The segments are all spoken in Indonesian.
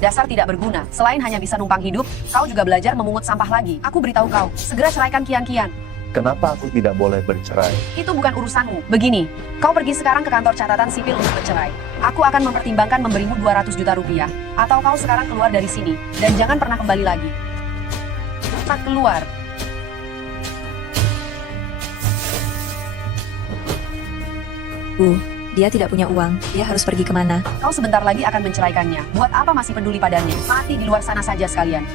Dasar tidak berguna. Selain hanya bisa numpang hidup, kau juga belajar memungut sampah lagi. Aku beritahu kau, segera ceraikan Kian. Kenapa aku tidak boleh bercerai? Itu bukan urusanmu. Begini, kau pergi sekarang ke kantor catatan sipil untuk bercerai. Aku akan mempertimbangkan memberimu 200 juta rupiah. Atau kau sekarang keluar dari sini. Dan jangan pernah kembali lagi. Cepat keluar. Bu, dia tidak punya uang. Dia harus pergi kemana? Kau sebentar lagi akan menceraikannya. Buat apa masih peduli padanya? Mati di luar sana saja sekalian.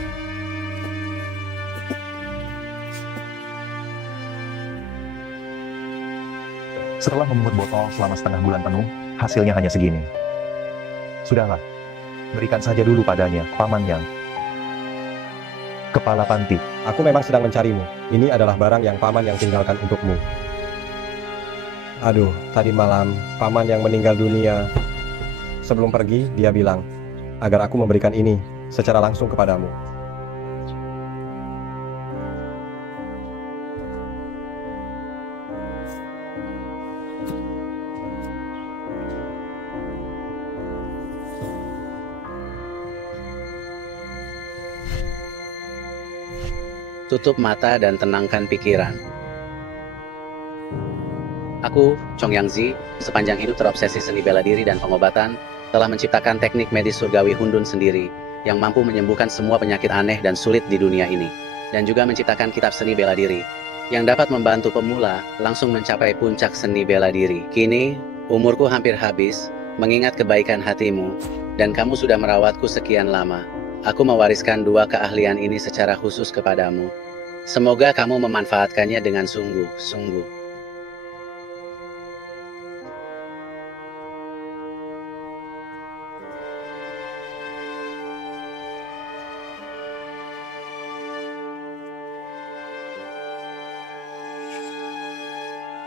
Setelah memungut botol selama setengah bulan penuh, hasilnya hanya segini. Sudahlah, berikan saja dulu padanya, Paman Yang. Kepala panti. Aku memang sedang mencarimu. Ini adalah barang yang Paman yang tinggalkan untukmu. Aduh, tadi malam Paman yang meninggal dunia. Sebelum pergi, dia bilang agar aku memberikan ini secara langsung kepadamu. Tutup mata dan tenangkan pikiran. Aku, Chong Yang Zi, sepanjang hidup terobsesi seni bela diri dan pengobatan, telah menciptakan teknik medis surgawi Hundun sendiri, yang mampu menyembuhkan semua penyakit aneh dan sulit di dunia ini. Dan juga menciptakan kitab seni bela diri, yang dapat membantu pemula langsung mencapai puncak seni bela diri. Kini, umurku hampir habis, mengingat kebaikan hatimu, dan kamu sudah merawatku sekian lama. Aku mewariskan dua keahlian ini secara khusus kepadamu. Semoga kamu memanfaatkannya dengan sungguh-sungguh.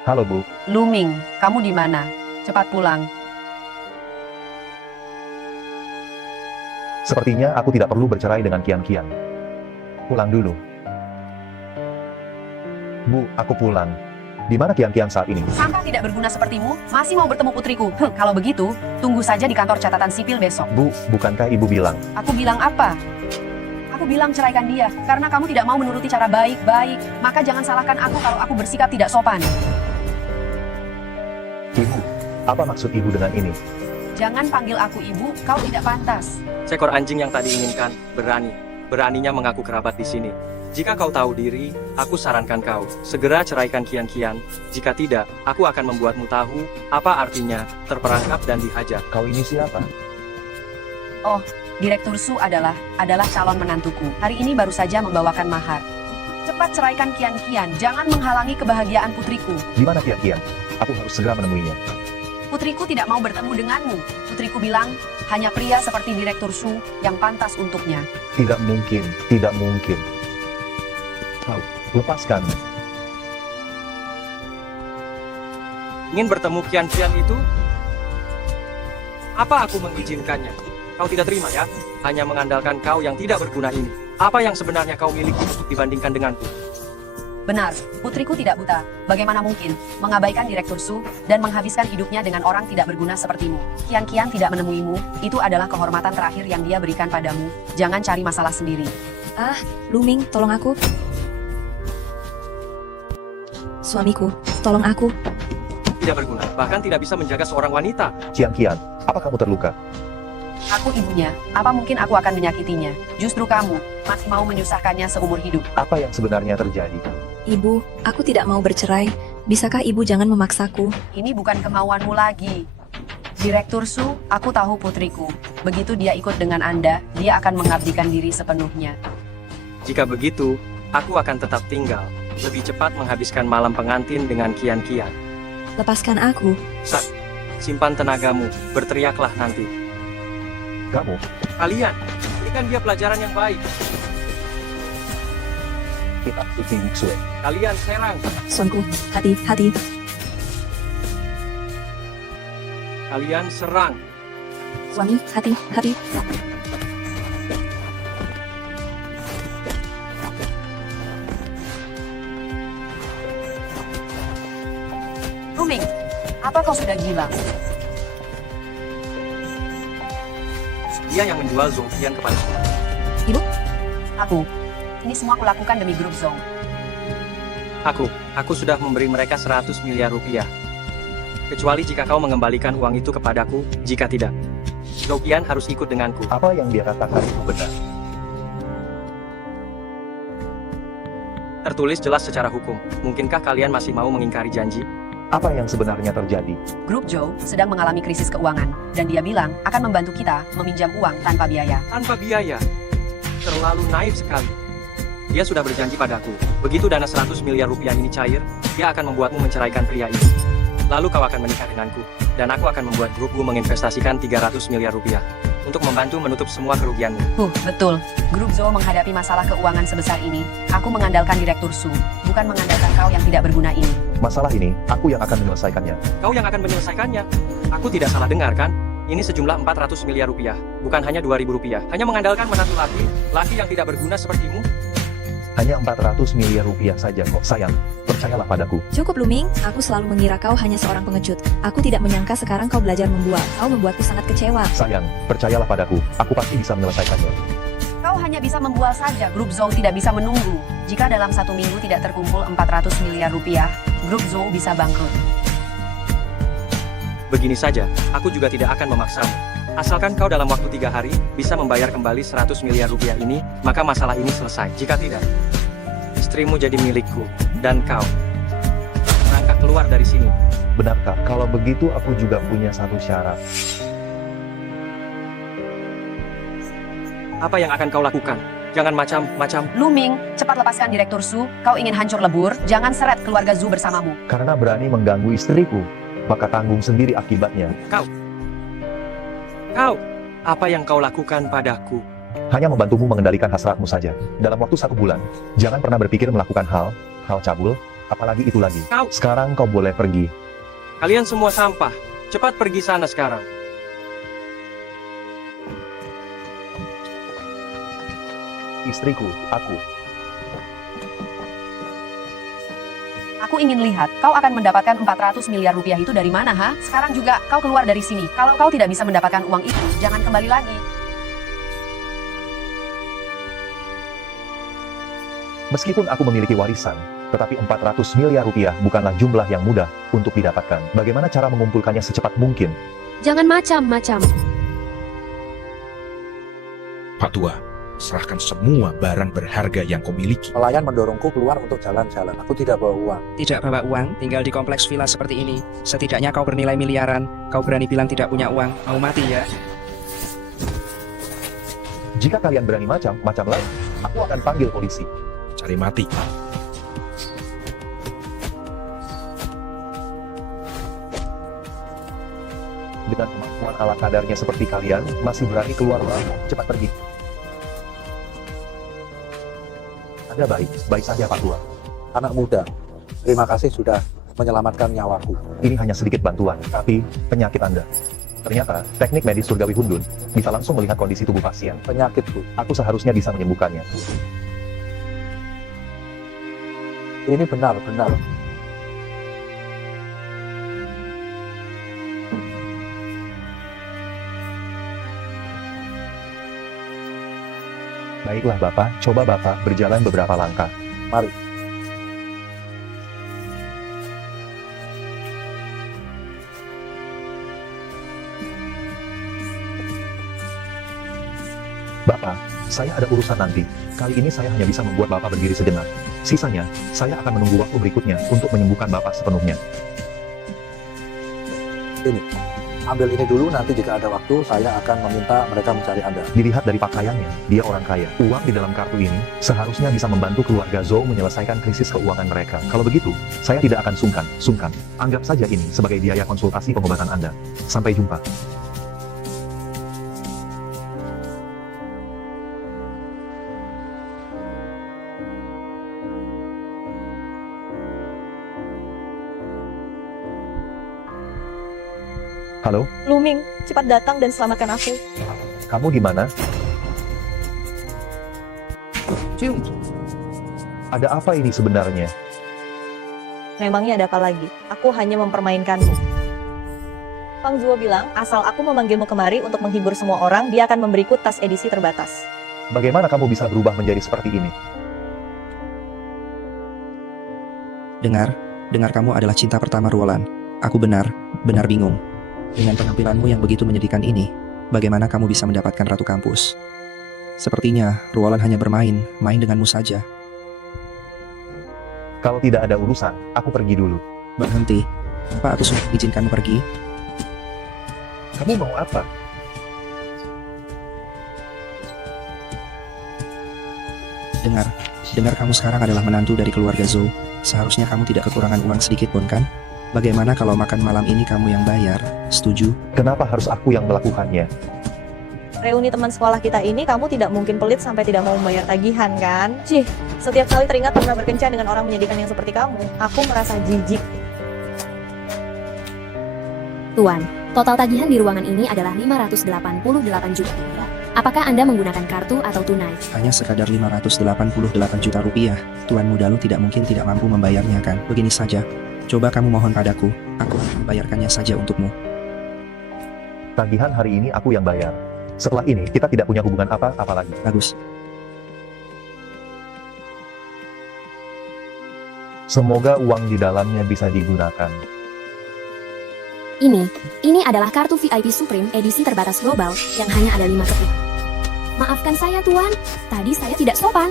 Halo Bu, Luming, kamu di mana? Cepat pulang. sepertinya aku tidak perlu bercerai dengan Kian. Pulang dulu. Bu, aku pulang. Di mana Kian saat ini? Sampah tidak berguna sepertimu, masih mau bertemu putriku. Kalau begitu, tunggu saja di kantor catatan sipil besok. Bu, bukankah Ibu bilang? Aku bilang apa? Aku bilang ceraikan dia, karena kamu tidak mau menuruti cara baik-baik. Maka jangan salahkan aku kalau aku bersikap tidak sopan. Ibu, apa maksud Ibu dengan ini? Jangan panggil aku ibu, kau tidak pantas. Seekor anjing yang tadi inginkan, beraninya mengaku kerabat di sini. Jika kau tahu diri, aku sarankan kau segera ceraikan Kian. Jika tidak, aku akan membuatmu tahu apa artinya terperangkap dan dihajar. Kau ini siapa? Oh, Direktur Su adalah calon menantuku. Hari ini baru saja membawakan mahar. Cepat ceraikan Kian, jangan menghalangi kebahagiaan putriku. Di mana Kian? Aku harus segera menemuinya. Putriku tidak mau bertemu denganmu. Putriku bilang, hanya pria seperti Direktur Su yang pantas untuknya. Tidak mungkin. Kau, lepaskan. Ingin bertemu Kian itu? Apa aku mengizinkannya? Kau tidak terima ya? Hanya mengandalkan kau yang tidak berguna ini. Apa yang sebenarnya kau miliki dibandingkan denganku? Benar, putriku tidak buta. Bagaimana mungkin mengabaikan Direktur Su dan menghabiskan hidupnya dengan orang tidak berguna sepertimu? Kian tidak menemuimu, itu adalah kehormatan terakhir yang dia berikan padamu. Jangan cari masalah sendiri. Ah, Luming, tolong aku. Suamiku, tolong aku. Tidak berguna, bahkan tidak bisa menjaga seorang wanita. Kian, apa kamu terluka? Aku ibunya, apa mungkin aku akan menyakitinya? Justru kamu masih mau menyusahkannya seumur hidup. Apa yang sebenarnya terjadi? Ibu, aku tidak mau bercerai. Bisakah ibu jangan memaksaku? Ini bukan kemauanmu lagi. Direktur Su, aku tahu putriku. Begitu dia ikut dengan Anda, dia akan mengabdikan diri sepenuhnya. Jika begitu, aku akan tetap tinggal. Lebih cepat menghabiskan malam pengantin dengan Kian. Lepaskan aku. Sat, simpan tenagamu, berteriaklah nanti. Kamu? Kalian, berikan dia pelajaran yang baik. Kita ikuti Yixue. Kalian serang. Suamiku, hati-hati. Kalian serang. Suami, hati-hati. Luming, apa kau sudah gila? Dia yang menjual Zhongqian kepadaku. Aku. Ini semua kulakukan demi grup Zhou. Aku sudah memberi mereka 100 miliar rupiah. Kecuali jika kau mengembalikan uang itu kepadaku, jika tidak, Zhongqian harus ikut denganku. Apa yang dia katakan itu benar. Tertulis jelas secara hukum. Mungkinkah kalian masih mau mengingkari janji? Apa yang sebenarnya terjadi? Grup Zhou sedang mengalami krisis keuangan, dan dia bilang akan membantu kita meminjam uang tanpa biaya. Tanpa biaya. Terlalu naif sekali. Dia sudah berjanji padaku. Begitu dana 100 miliar rupiah ini cair, dia akan membuatmu menceraikan pria ini. Lalu kau akan menikah denganku, dan aku akan membuat grupku menginvestasikan 300 miliar rupiah untuk membantu menutup semua kerugianmu. Betul. Grup Zhou menghadapi masalah keuangan sebesar ini. Aku mengandalkan Direktur Su, bukan mengandalkan kau yang tidak berguna ini. Masalah ini, aku yang akan menyelesaikannya. Kau yang akan menyelesaikannya. Aku tidak salah dengar kan? Ini sejumlah 400 miliar rupiah, bukan hanya 2.000 rupiah. Hanya mengandalkan menantu laki yang tidak berguna sepertimu. Hanya 400 miliar rupiah saja kok, sayang. Percayalah padaku. Cukup Luming, aku selalu mengira kau hanya seorang pengecut. Aku tidak menyangka sekarang kau belajar membual. Kau membuatku sangat kecewa. Sayang, percayalah padaku. Aku pasti bisa menyelesaikannya. Kau hanya bisa membual saja. Grup Zhou tidak bisa menunggu. Jika dalam 1 minggu tidak terkumpul 400 miliar rupiah, grup Zhou bisa bangkrut. Begini saja, aku juga tidak akan memaksamu. Asalkan kau dalam waktu 3 hari bisa membayar kembali 100 miliar rupiah ini, maka masalah ini selesai. Jika tidak, istrimu jadi milikku, dan kau merangkak keluar dari sini. Benarkah? Kalau begitu aku juga punya satu syarat. Apa yang akan kau lakukan? Jangan macam-macam. Luming, cepat lepaskan Direktur Su. Kau ingin hancur lebur, jangan seret keluarga Zhu bersamamu. Karena berani mengganggu istriku, maka tanggung sendiri akibatnya. Kau, apa yang kau lakukan padaku? Hanya membantumu mengendalikan hasratmu saja. Dalam waktu 1 bulan, jangan pernah berpikir melakukan hal cabul, apalagi itu lagi. Kau. Sekarang kau boleh pergi. Kalian semua sampah. Cepat pergi sana sekarang. Istriku, aku. Aku ingin lihat, kau akan mendapatkan 400 miliar rupiah itu dari mana, ha? Sekarang juga, kau keluar dari sini. Kalau kau tidak bisa mendapatkan uang itu, jangan kembali lagi. Meskipun aku memiliki warisan, tetapi 400 miliar rupiah bukanlah jumlah yang mudah untuk didapatkan. Bagaimana cara mengumpulkannya secepat mungkin? Jangan macam-macam. Pak Tua, serahkan semua barang berharga yang kau miliki. Pelayan mendorongku keluar untuk jalan-jalan. Aku tidak bawa uang. Tidak bawa uang, tinggal di kompleks villa seperti ini. Setidaknya kau bernilai miliaran. Kau berani bilang tidak punya uang. Mau mati ya? Jika kalian berani macam-macam lagi, aku akan panggil polisi. Cari mati. Dengan kemampuan ala kadarnya seperti kalian, masih berani keluar rumah. Cepat pergi. Anda baik saja Pak Tua. Anak muda, terima kasih sudah menyelamatkan nyawaku. Ini hanya sedikit bantuan, tapi penyakit Anda. Ternyata, teknik medis surgawi Hundun bisa langsung melihat kondisi tubuh pasien. Penyakitku. Aku seharusnya bisa menyembuhkannya. Ini benar-benar. Baiklah Bapak, coba Bapak berjalan beberapa langkah. Mari. Bapak, saya ada urusan nanti. Kali ini saya hanya bisa membuat Bapak berdiri sejenak. Sisanya, saya akan menunggu waktu berikutnya untuk menyembuhkan Bapak sepenuhnya. Ini. Ambil ini dulu, nanti jika ada waktu, saya akan meminta mereka mencari Anda. Dilihat dari pakaiannya, dia orang kaya. Uang di dalam kartu ini seharusnya bisa membantu keluarga Zhou menyelesaikan krisis keuangan mereka. Kalau begitu, saya tidak akan sungkan. Anggap saja ini sebagai biaya konsultasi pengobatan Anda. Sampai jumpa. Halo, Luming, cepat datang dan selamatkan aku. kamu di mana? Ada apa ini sebenarnya? Memangnya ada apa lagi? Aku hanya mempermainkanmu. Fang Zuo bilang, asal aku memanggilmu kemari untuk menghibur semua orang, dia akan memberiku tas edisi terbatas. Bagaimana kamu bisa berubah menjadi seperti ini? Dengar kamu adalah cinta pertama Ruolan. Aku benar bingung. Dengan penampilanmu yang begitu menyedihkan ini, bagaimana kamu bisa mendapatkan ratu kampus? Sepertinya Ruolan hanya main denganmu saja. Kalau tidak ada urusan, aku pergi dulu. Berhenti. Apa aku sudah izinkanmu pergi? Kamu mau apa? Dengar kamu sekarang adalah menantu dari keluarga Zhou. Seharusnya kamu tidak kekurangan uang sedikit pun kan? Bagaimana kalau makan malam ini kamu yang bayar? Setuju? Kenapa harus aku yang melakukannya? Reuni teman sekolah kita ini, kamu tidak mungkin pelit sampai tidak mau membayar tagihan, kan? Cih, setiap kali teringat pernah berkencan dengan orang menyedihkan yang seperti kamu, aku merasa jijik. Tuan, total tagihan di ruangan ini adalah 588 juta rupiah. Apakah Anda menggunakan kartu atau tunai? Hanya sekadar 588 juta rupiah. Tuan muda lu tidak mungkin tidak mampu membayarnya kan? Begini saja. Coba kamu mohon padaku. Aku akan membayarkannya saja untukmu. Tagihan hari ini aku yang bayar. Setelah ini, kita tidak punya hubungan apa-apa lagi. Bagus. Semoga uang di dalamnya bisa digunakan. Ini adalah kartu VIP Supreme edisi terbatas global yang hanya ada 5 keping. Maafkan saya, Tuan. Tadi saya tidak sopan.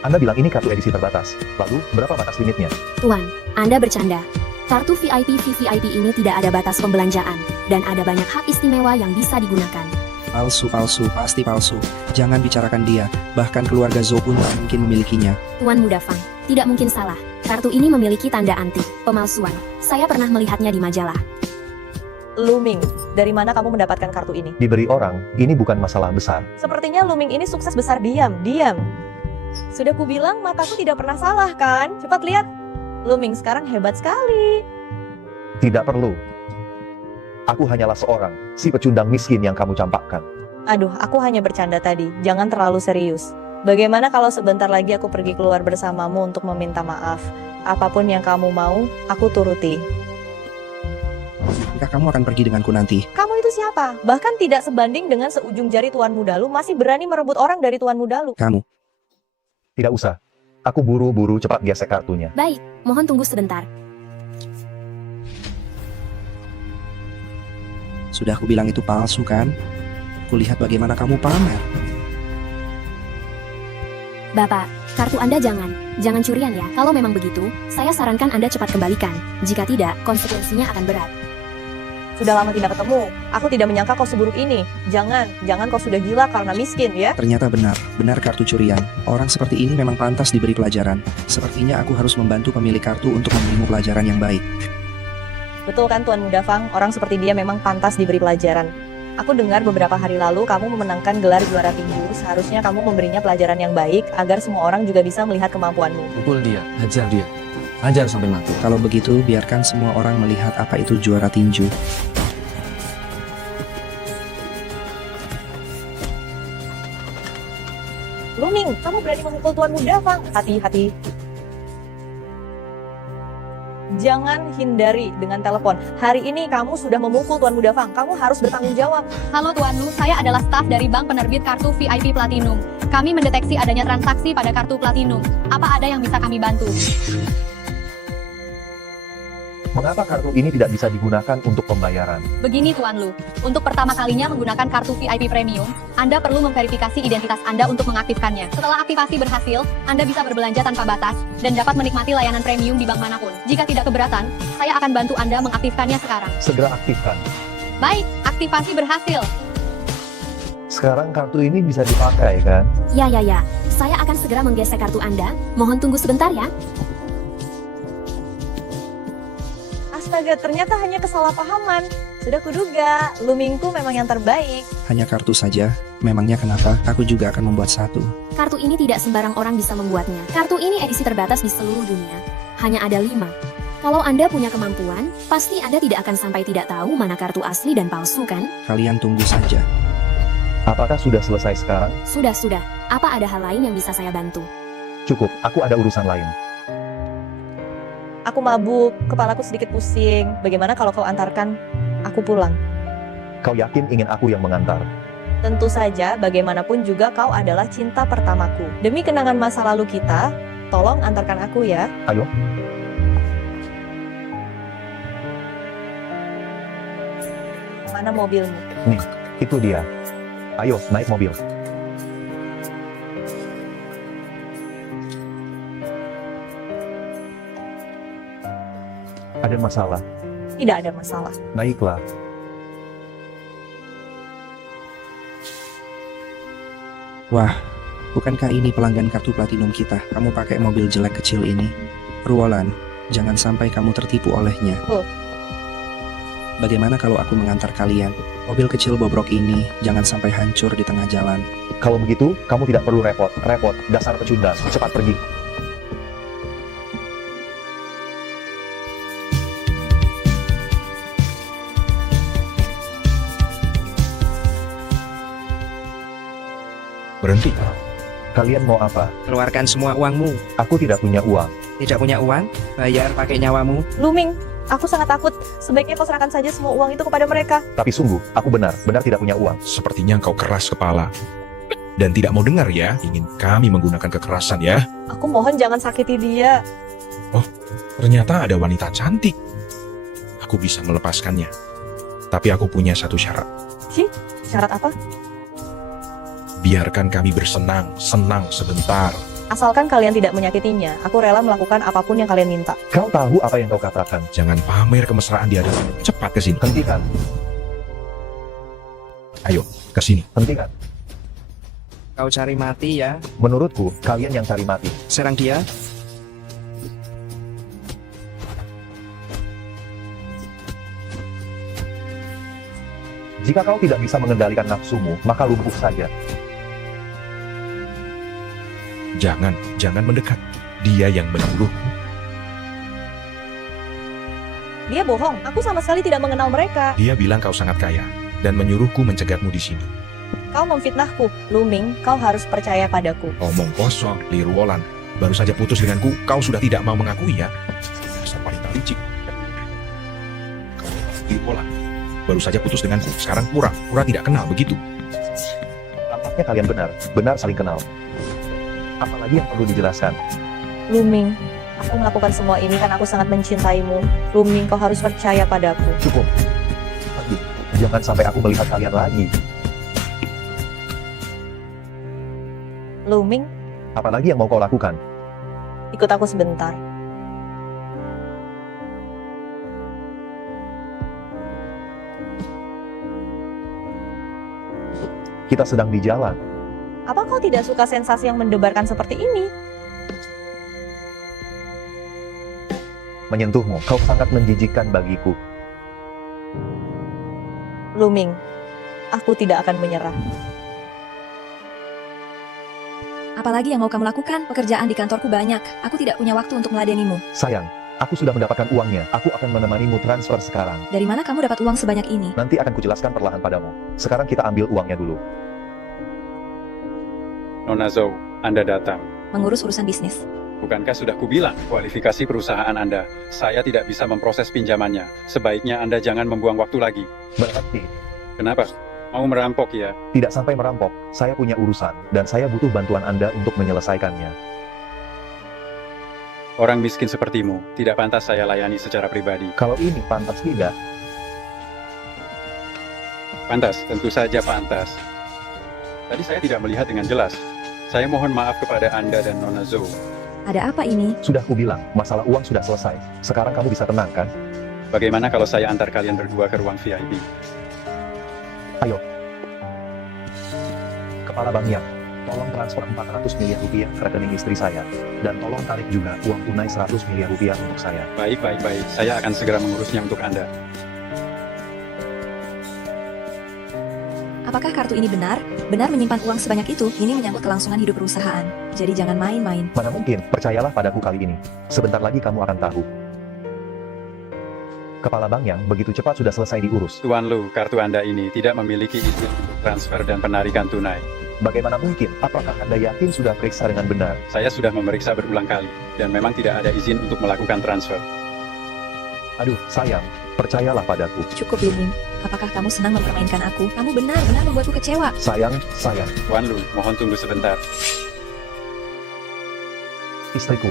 Anda bilang ini kartu edisi terbatas. Lalu, berapa batas limitnya? Tuan, Anda bercanda. Kartu VIP VVIP ini tidak ada batas pembelanjaan, dan ada banyak hak istimewa yang bisa digunakan. Palsu, pasti palsu. Jangan bicarakan dia. Bahkan keluarga Zhou pun tak mungkin memilikinya. Tuan Muda Fang, tidak mungkin salah. Kartu ini memiliki tanda anti pemalsuan. Saya pernah melihatnya di majalah. Luming, dari mana kamu mendapatkan kartu ini? Diberi orang, ini bukan masalah besar. Sepertinya Luming ini sukses besar diam. Sudah kubilang mataku tidak pernah salah, kan? Cepat lihat. Luming sekarang hebat sekali. Tidak perlu. Aku hanyalah seorang, si pecundang miskin yang kamu campakkan. Aduh, aku hanya bercanda tadi. Jangan terlalu serius. Bagaimana kalau sebentar lagi aku pergi keluar bersamamu untuk meminta maaf? Apapun yang kamu mau, aku turuti. Jika kamu akan pergi denganku nanti, Kamu itu siapa? Bahkan tidak sebanding dengan seujung jari Tuan Muda lu, masih berani merebut orang dari Tuan Muda lu. kamu. Tidak usah. Aku buru-buru cepat gesek kartunya. Baik, mohon tunggu sebentar. Sudah aku bilang itu palsu kan? Kulihat bagaimana kamu pamer. Bapak, kartu Anda jangan curian ya. Kalau memang begitu, saya sarankan Anda cepat kembalikan. Jika tidak, konsekuensinya akan berat. Sudah lama tidak ketemu. Aku tidak menyangka kau seburuk ini. Jangan kau sudah gila karena miskin ya. Ternyata benar kartu curian. Orang seperti ini memang pantas diberi pelajaran. Sepertinya aku harus membantu pemilik kartu untuk memberimu pelajaran yang baik. Betul kan Tuan Muda Fang, orang seperti dia memang pantas diberi pelajaran. Aku dengar beberapa hari lalu kamu memenangkan gelar juara tinju. Seharusnya kamu memberinya pelajaran yang baik agar semua orang juga bisa melihat kemampuanmu. Pukul dia, hajar dia. Hajar sampai mati. Kalau begitu, biarkan semua orang melihat apa itu juara tinju. Luming, kamu berani memukul Tuan Muda Fang. Hati-hati. Jangan hindari dengan telepon. Hari ini kamu sudah memukul Tuan Muda Fang. Kamu harus bertanggung jawab. Halo Tuan Lu, saya adalah staf dari bank penerbit kartu VIP Platinum. Kami mendeteksi adanya transaksi pada kartu Platinum. Apa ada yang bisa kami bantu? Mengapa kartu ini tidak bisa digunakan untuk pembayaran? Begini Tuan Lu, untuk pertama kalinya menggunakan kartu VIP Premium, Anda perlu memverifikasi identitas Anda untuk mengaktifkannya. Setelah aktivasi berhasil, Anda bisa berbelanja tanpa batas dan dapat menikmati layanan premium di bank manapun. Jika tidak keberatan, saya akan bantu Anda mengaktifkannya sekarang. Segera aktifkan. Baik, aktivasi berhasil. Sekarang kartu ini bisa dipakai kan? Ya. Saya akan segera menggesek kartu Anda. Mohon tunggu sebentar ya. Astaga, ternyata hanya kesalahpahaman. Sudah kuduga, Lumingku memang yang terbaik. Hanya kartu saja. Memangnya kenapa? Aku juga akan membuat satu. Kartu ini tidak sembarang orang bisa membuatnya. Kartu ini edisi terbatas di seluruh dunia. Hanya ada 5. Kalau Anda punya kemampuan, pasti Anda tidak akan sampai tidak tahu mana kartu asli dan palsu kan? Kalian tunggu saja. Apakah sudah selesai sekarang? Sudah. Apa ada hal lain yang bisa saya bantu? Cukup, aku ada urusan lain. Aku mabuk, kepalaku sedikit pusing. Bagaimana kalau kau antarkan aku pulang? Kau yakin ingin aku yang mengantar? Tentu saja, bagaimanapun juga kau adalah cinta pertamaku. Demi kenangan masa lalu kita, tolong antarkan aku ya. Ayo. Mana mobilmu? Nih, itu dia. Ayo, naik mobil. Ada masalah? Tidak ada masalah. Naiklah. Wah, bukankah ini pelanggan kartu platinum kita? Kamu pakai mobil jelek kecil ini. Ruolan, jangan sampai kamu tertipu olehnya. Oh. Bagaimana kalau aku mengantar kalian? Mobil kecil bobrok ini jangan sampai hancur di tengah jalan. Kalau begitu, kamu tidak perlu repot. Repot, dasar pecundang. Cepat pergi. Berhenti. Kalian mau apa? Keluarkan semua uangmu. Aku tidak punya uang. Tidak punya uang? Bayar pakai nyawamu. Luming, aku sangat takut. Sebaiknya kau serahkan saja semua uang itu kepada mereka. Tapi sungguh, aku benar tidak punya uang. Sepertinya engkau keras kepala. Dan tidak mau dengar ya, ingin kami menggunakan kekerasan ya. Aku mohon jangan sakiti dia. Oh, ternyata ada wanita cantik. Aku bisa melepaskannya. Tapi aku punya satu syarat. Syarat apa? Biarkan kami bersenang, senang sebentar. Asalkan kalian tidak menyakitinya, aku rela melakukan apapun yang kalian minta. Kau tahu apa yang kau katakan? Jangan pamer kemesraan di hadapan. Cepat ke sini. Hentikan. Ayo, ke sini. Hentikan. Kau cari mati ya? Menurutku, kalian yang cari mati. Serang dia. Jika kau tidak bisa mengendalikan nafsumu, maka lumpuh saja. Jangan mendekat. Dia yang menyuruhku. Dia bohong, aku sama sekali tidak mengenal mereka. Dia bilang kau sangat kaya dan menyuruhku mencegatmu di sini. Kau memfitnahku. Luming, kau harus percaya padaku. Omong kosong, Li Ruolan. Baru saja putus denganku, kau sudah tidak mau mengakui ya? Dasar wanita licik. Kau Li Ruolan. Baru saja putus denganku, sekarang pura-pura tidak kenal begitu. Tampaknya kalian benar saling kenal. Apalagi yang perlu dijelaskan? Luming, aku melakukan semua ini karena aku sangat mencintaimu. Luming, kau harus percaya padaku. Cukup. Pergi. Jangan sampai aku melihat kalian lagi. Luming, Apalagi yang mau kau lakukan? ikut aku sebentar. Kita sedang di jalan. Apa kau tidak suka sensasi yang mendebarkan seperti ini? Menyentuhmu, kau sangat menjijikkan bagiku. Luming, aku tidak akan menyerah. Apalagi yang mau kamu lakukan? Pekerjaan di kantorku banyak. Aku tidak punya waktu untuk meladenimu. Sayang, aku sudah mendapatkan uangnya. Aku akan menemanimu transfer sekarang. Dari mana kamu dapat uang sebanyak ini? Nanti akan kujelaskan perlahan padamu. Sekarang kita ambil uangnya dulu. Nona Zhou, Anda datang. Mengurus urusan bisnis. Bukankah sudah kubilang kualifikasi perusahaan Anda? Saya tidak bisa memproses pinjamannya. Sebaiknya Anda jangan membuang waktu lagi. Berarti, Kenapa? Mau merampok ya? tidak sampai merampok. Saya punya urusan, dan saya butuh bantuan Anda untuk menyelesaikannya. Orang miskin sepertimu tidak pantas saya layani secara pribadi. Kalau ini pantas tidak? Pantas, tentu saja pantas. Tadi saya tidak melihat dengan jelas. Saya mohon maaf kepada Anda dan Nona Zhou. Ada apa ini? Sudah kubilang, masalah uang sudah selesai. Sekarang kamu bisa tenang kan? Bagaimana kalau saya antar kalian berdua ke ruang VIP? Ayo. Kepala Bank Yang, tolong transfer 400 miliar rupiah ke rekening istri saya. Dan tolong tarik juga uang tunai 100 miliar rupiah untuk saya. Baik. Saya akan segera mengurusnya untuk Anda. Apakah kartu ini benar? Benar menyimpan uang sebanyak itu? Ini menyangkut kelangsungan hidup perusahaan. Jadi jangan main-main. Mana mungkin, percayalah padaku kali ini. Sebentar lagi kamu akan tahu. Kepala Bank Yang begitu cepat sudah selesai diurus. Tuan Lu, kartu Anda ini tidak memiliki izin untuk transfer dan penarikan tunai. Bagaimana mungkin? Apakah Anda yakin sudah periksa dengan benar? Saya sudah memeriksa berulang kali, dan memang tidak ada izin untuk melakukan transfer. Aduh, sayang, percayalah padaku. Cukup, Luming. Apakah kamu senang mempermainkan aku? Kamu benar-benar membuatku kecewa. Sayang. Tuan Lu, mohon tunggu sebentar. Istriku.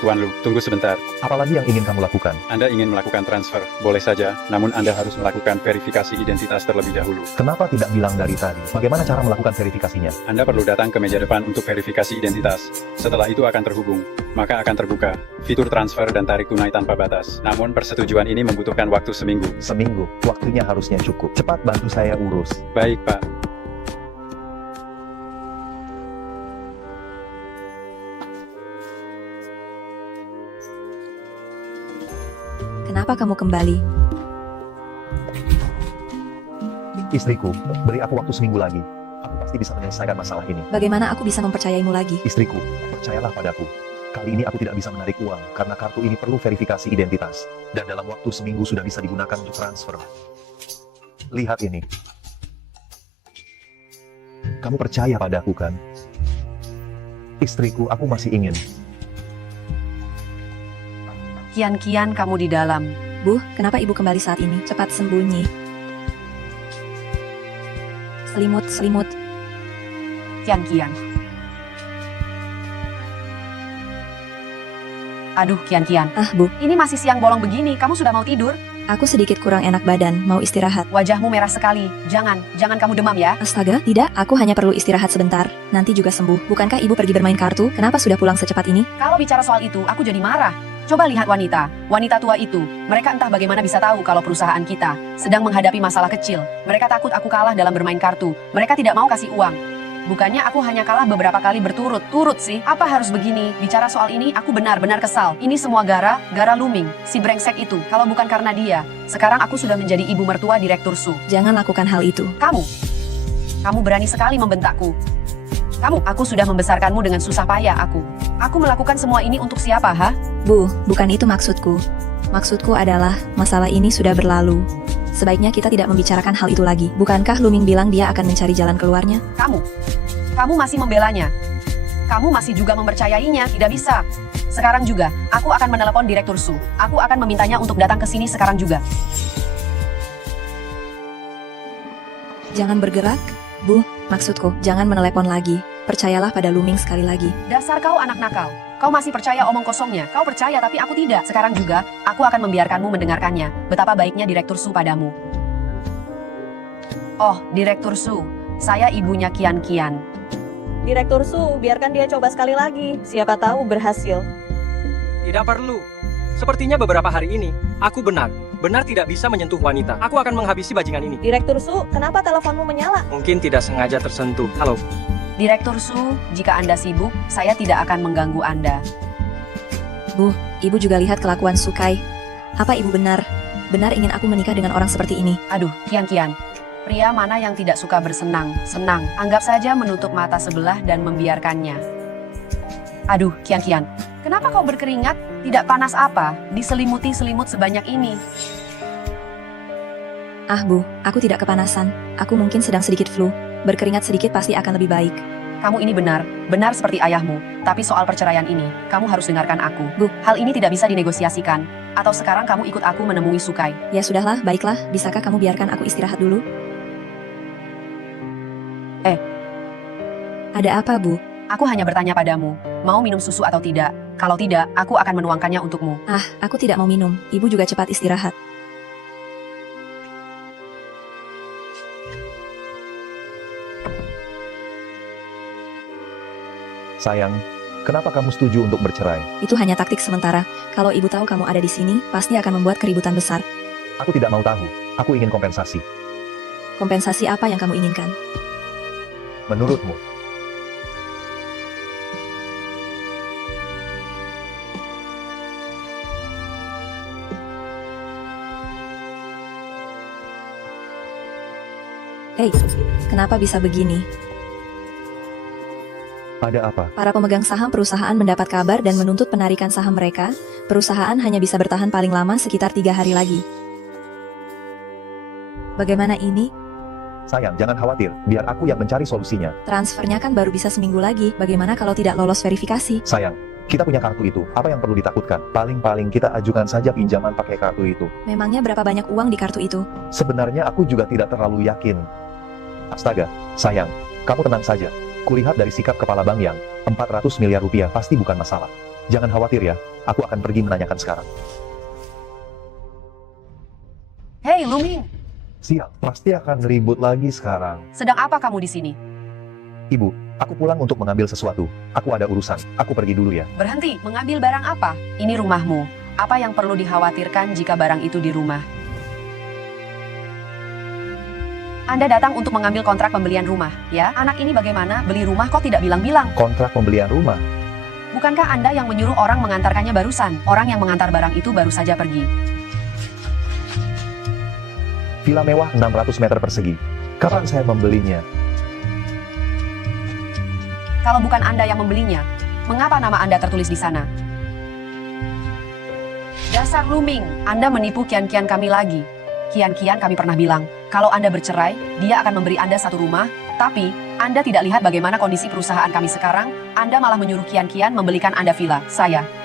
Tuan Lu, tunggu sebentar. Apalagi yang ingin kamu lakukan? Anda ingin melakukan transfer, boleh saja, namun Anda harus melakukan verifikasi identitas terlebih dahulu. Kenapa tidak bilang dari tadi? Bagaimana cara melakukan verifikasinya? Anda perlu datang ke meja depan untuk verifikasi identitas. Setelah itu akan terhubung, maka akan terbuka fitur transfer dan tarik tunai tanpa batas. Namun persetujuan ini membutuhkan waktu seminggu. Seminggu, waktunya harusnya cukup. Cepat bantu saya urus. Baik, Pak. Kenapa kamu kembali? Istriku, beri aku waktu seminggu lagi. Aku pasti bisa menyelesaikan masalah ini. Bagaimana aku bisa mempercayaimu lagi? Istriku, percayalah padaku. Kali ini aku tidak bisa menarik uang karena kartu ini perlu verifikasi identitas. Dan dalam waktu seminggu sudah bisa digunakan untuk transfer. Lihat ini. Kamu percaya padaku kan? Istriku, aku masih ingin. Kian-kian kamu di dalam. Bu, kenapa ibu kembali saat ini? Cepat sembunyi. Selimut. Kian-kian. Aduh, Kian-kian. Bu, Ini masih siang bolong begini, kamu sudah mau tidur? aku sedikit kurang enak badan, mau istirahat. Wajahmu merah sekali. Jangan kamu demam ya. Astaga, tidak, aku hanya perlu istirahat sebentar. Nanti juga sembuh. Bukankah ibu pergi bermain kartu? Kenapa sudah pulang secepat ini? Kalau bicara soal itu, aku jadi marah. Coba lihat wanita tua itu. Mereka entah bagaimana bisa tahu kalau perusahaan kita sedang menghadapi masalah kecil. Mereka takut aku kalah dalam bermain kartu. Mereka tidak mau kasih uang. Bukannya aku hanya kalah beberapa kali berturut-turut sih. Apa harus begini? Bicara soal ini, aku benar-benar kesal. Ini semua gara Luming, si brengsek itu. Kalau bukan karena dia, sekarang aku sudah menjadi ibu mertua Direktur Su. Jangan lakukan hal itu. Kamu berani sekali membentakku. Aku sudah membesarkanmu dengan susah payah Aku melakukan semua ini untuk siapa, ha? Bu, bukan itu maksudku. Maksudku adalah, masalah ini sudah berlalu. Sebaiknya kita tidak membicarakan hal itu lagi. Bukankah Luming bilang dia akan mencari jalan keluarnya? Kamu masih membelanya. Kamu masih juga mempercayainya, tidak bisa. Sekarang juga, aku akan menelepon Direktur Su. Aku akan memintanya untuk datang ke sini sekarang juga. Jangan bergerak. Bu, maksudku, jangan menelepon lagi. Percayalah pada Luming sekali lagi. Dasar kau anak nakal. Kau masih percaya omong kosongnya. Kau percaya tapi aku tidak. Sekarang juga, aku akan membiarkanmu mendengarkannya. Betapa baiknya Direktur Su padamu. Oh, Direktur Su. Saya ibunya Kian-kian. Direktur Su, biarkan dia coba sekali lagi. Siapa tahu berhasil. Tidak perlu. Sepertinya beberapa hari ini, aku benar tidak bisa menyentuh wanita. Aku akan menghabisi bajingan ini. Direktur Su, kenapa teleponmu menyala? Mungkin tidak sengaja tersentuh. Halo. Direktur Su, jika Anda sibuk, saya tidak akan mengganggu Anda. Bu, ibu juga lihat kelakuan Sukai. Apa ibu benar ingin aku menikah dengan orang seperti ini? Aduh, Kian-kian. Pria mana yang tidak suka bersenang-senang? Anggap saja menutup mata sebelah dan membiarkannya. Aduh, Kian-kian. Kenapa kau berkeringat? Tidak panas apa? Diselimuti selimut sebanyak ini. Ah Bu, aku tidak kepanasan. Aku mungkin sedang sedikit flu. Berkeringat sedikit pasti akan lebih baik. Kamu ini benar seperti ayahmu. Tapi soal perceraian ini, kamu harus dengarkan aku. Bu, hal ini tidak bisa dinegosiasikan. Atau sekarang kamu ikut aku menemui Sukai. Ya sudahlah, baiklah. Bisakah kamu biarkan aku istirahat dulu? Ada apa, Bu? Aku hanya bertanya padamu, mau minum susu atau tidak? Kalau tidak, aku akan menuangkannya untukmu. Ah, aku tidak mau minum. Ibu juga cepat istirahat. Sayang, kenapa kamu setuju untuk bercerai? Itu hanya taktik sementara. Kalau ibu tahu kamu ada di sini, pasti akan membuat keributan besar. Aku tidak mau tahu. Aku ingin kompensasi. Kompensasi apa yang kamu inginkan? Menurutmu? Hei, kenapa bisa begini? Ada apa? Para pemegang saham perusahaan mendapat kabar dan menuntut penarikan saham mereka. Perusahaan hanya bisa bertahan paling lama sekitar 3 hari lagi. Bagaimana ini? Sayang, jangan khawatir. Biar aku yang mencari solusinya. Transfernya kan baru bisa seminggu lagi. Bagaimana kalau tidak lolos verifikasi? Sayang, Kita punya kartu itu, apa yang perlu ditakutkan? Paling-paling kita ajukan saja pinjaman pakai kartu itu. Memangnya berapa banyak uang di kartu itu? Sebenarnya aku juga tidak terlalu yakin. Astaga, sayang, kamu tenang saja. Kulihat dari sikap kepala bank yang 400 miliar rupiah pasti bukan masalah. Jangan khawatir ya, aku akan pergi menanyakan sekarang. Hei, Luming, Siap, pasti akan ribut lagi sekarang. sedang apa kamu di sini? Ibu, aku pulang untuk mengambil sesuatu. Aku ada urusan, aku pergi dulu ya. Berhenti, mengambil barang apa? Ini rumahmu. Apa yang perlu dikhawatirkan jika barang itu di rumah? Anda datang untuk mengambil kontrak pembelian rumah, ya? Anak ini bagaimana? Beli rumah kok tidak bilang-bilang? Kontrak pembelian rumah. Bukankah Anda yang menyuruh orang mengantarkannya barusan? Orang yang mengantar barang itu baru saja pergi. Villa mewah 600 meter persegi. Kapan saya membelinya? Kalau bukan Anda yang membelinya, mengapa nama Anda tertulis di sana? Dasar Luming, Anda menipu kian-kian kami lagi. Kian-kian kami pernah bilang, kalau Anda bercerai, dia akan memberi Anda satu rumah, tapi Anda tidak lihat bagaimana kondisi perusahaan kami sekarang, Anda malah menyuruh kian-kian membelikan Anda villa.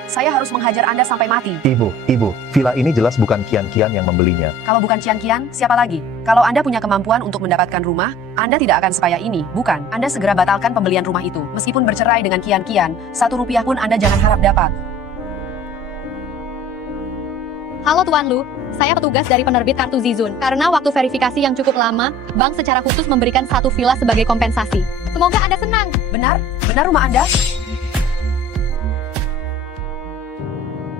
Saya harus menghajar Anda sampai mati. Ibu, villa ini jelas bukan kian-kian yang membelinya. Kalau bukan kian-kian, siapa lagi? Kalau Anda punya kemampuan untuk mendapatkan rumah, Anda tidak akan sepayah ini, bukan? Anda segera batalkan pembelian rumah itu. Meskipun bercerai dengan kian-kian, 1 rupiah pun Anda jangan harap dapat. Halo Tuan Lu, saya petugas dari penerbit kartu Zizun. Karena waktu verifikasi yang cukup lama, bank secara khusus memberikan 1 villa sebagai kompensasi. Semoga Anda senang. Benar? Benar rumah Anda?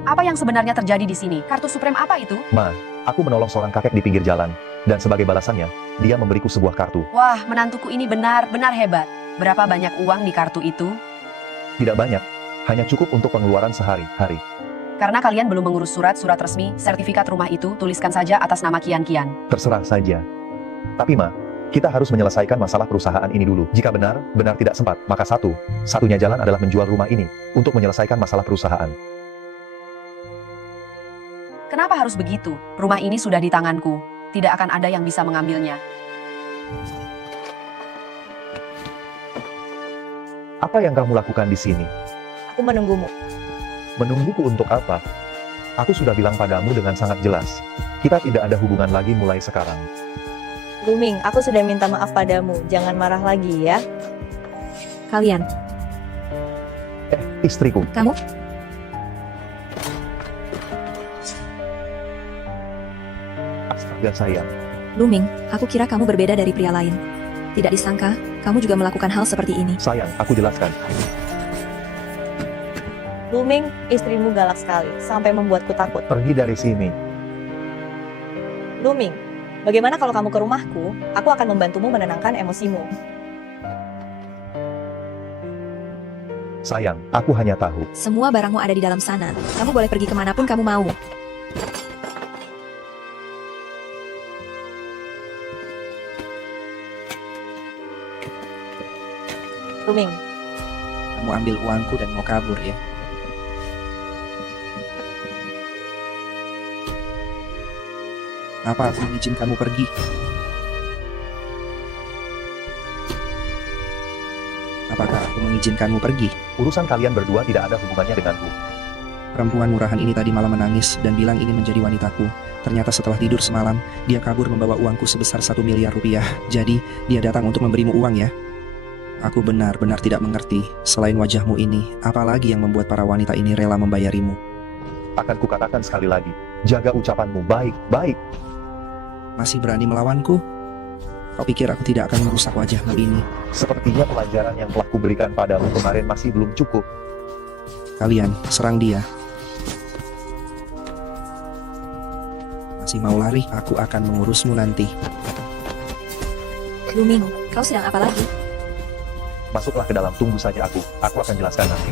Apa yang sebenarnya terjadi di sini? Kartu Supreme apa itu? Ma, aku menolong seorang kakek di pinggir jalan, dan sebagai balasannya, dia memberiku sebuah kartu. Wah, menantuku ini benar-benar hebat. Berapa banyak uang di kartu itu? Tidak banyak, hanya cukup untuk pengeluaran sehari-hari. Karena kalian belum mengurus surat-surat resmi, sertifikat rumah itu, tuliskan saja atas nama kian-kian. Terserah saja. Tapi Ma, kita harus menyelesaikan masalah perusahaan ini dulu. Jika benar tidak sempat, maka satunya jalan adalah menjual rumah ini, untuk menyelesaikan masalah perusahaan. Kenapa harus begitu? Rumah ini sudah di tanganku. Tidak akan ada yang bisa mengambilnya. Apa yang kamu lakukan di sini? Aku menunggumu. Menungguku untuk apa? Aku sudah bilang padamu dengan sangat jelas. Kita tidak ada hubungan lagi mulai sekarang. Luming, aku sudah minta maaf padamu. Jangan marah lagi ya. Kalian, Istriku. kamu? Astaga sayang. Luming, aku kira kamu berbeda dari pria lain. Tidak disangka, kamu juga melakukan hal seperti ini. Sayang, aku jelaskan. Luming, istrimu galak sekali, sampai membuatku takut. Pergi dari sini. Luming, bagaimana kalau kamu ke rumahku? Aku akan membantumu menenangkan emosimu. Sayang, aku hanya tahu. Semua barangmu ada di dalam sana. Kamu boleh pergi kemanapun kamu mau. Luming, Kamu ambil uangku dan mau kabur ya. Apa aku izin kamu pergi? Apakah aku mengizinkanmu pergi? Urusan kalian berdua tidak ada hubungannya denganku. Perempuan murahan ini tadi malam menangis dan bilang ingin menjadi wanitaku. Ternyata setelah tidur semalam, dia kabur membawa uangku sebesar 1 miliar rupiah. Jadi, dia datang untuk memberimu uang ya? Aku benar-benar tidak mengerti. Selain wajahmu ini, apalagi yang membuat para wanita ini rela membayarimu? Akan kukatakan sekali lagi, jaga ucapanmu baik-baik. Masih berani melawanku? Kau pikir aku tidak akan merusak wajahmu ini? Sepertinya pelajaran yang telah kuberikan padamu kemarin masih belum cukup. Kalian, serang dia. Masih mau lari? Aku akan mengurusmu nanti. Luming, kau sedang apa lagi? Masuklah ke dalam, tunggu saja aku. Aku akan jelaskan nanti.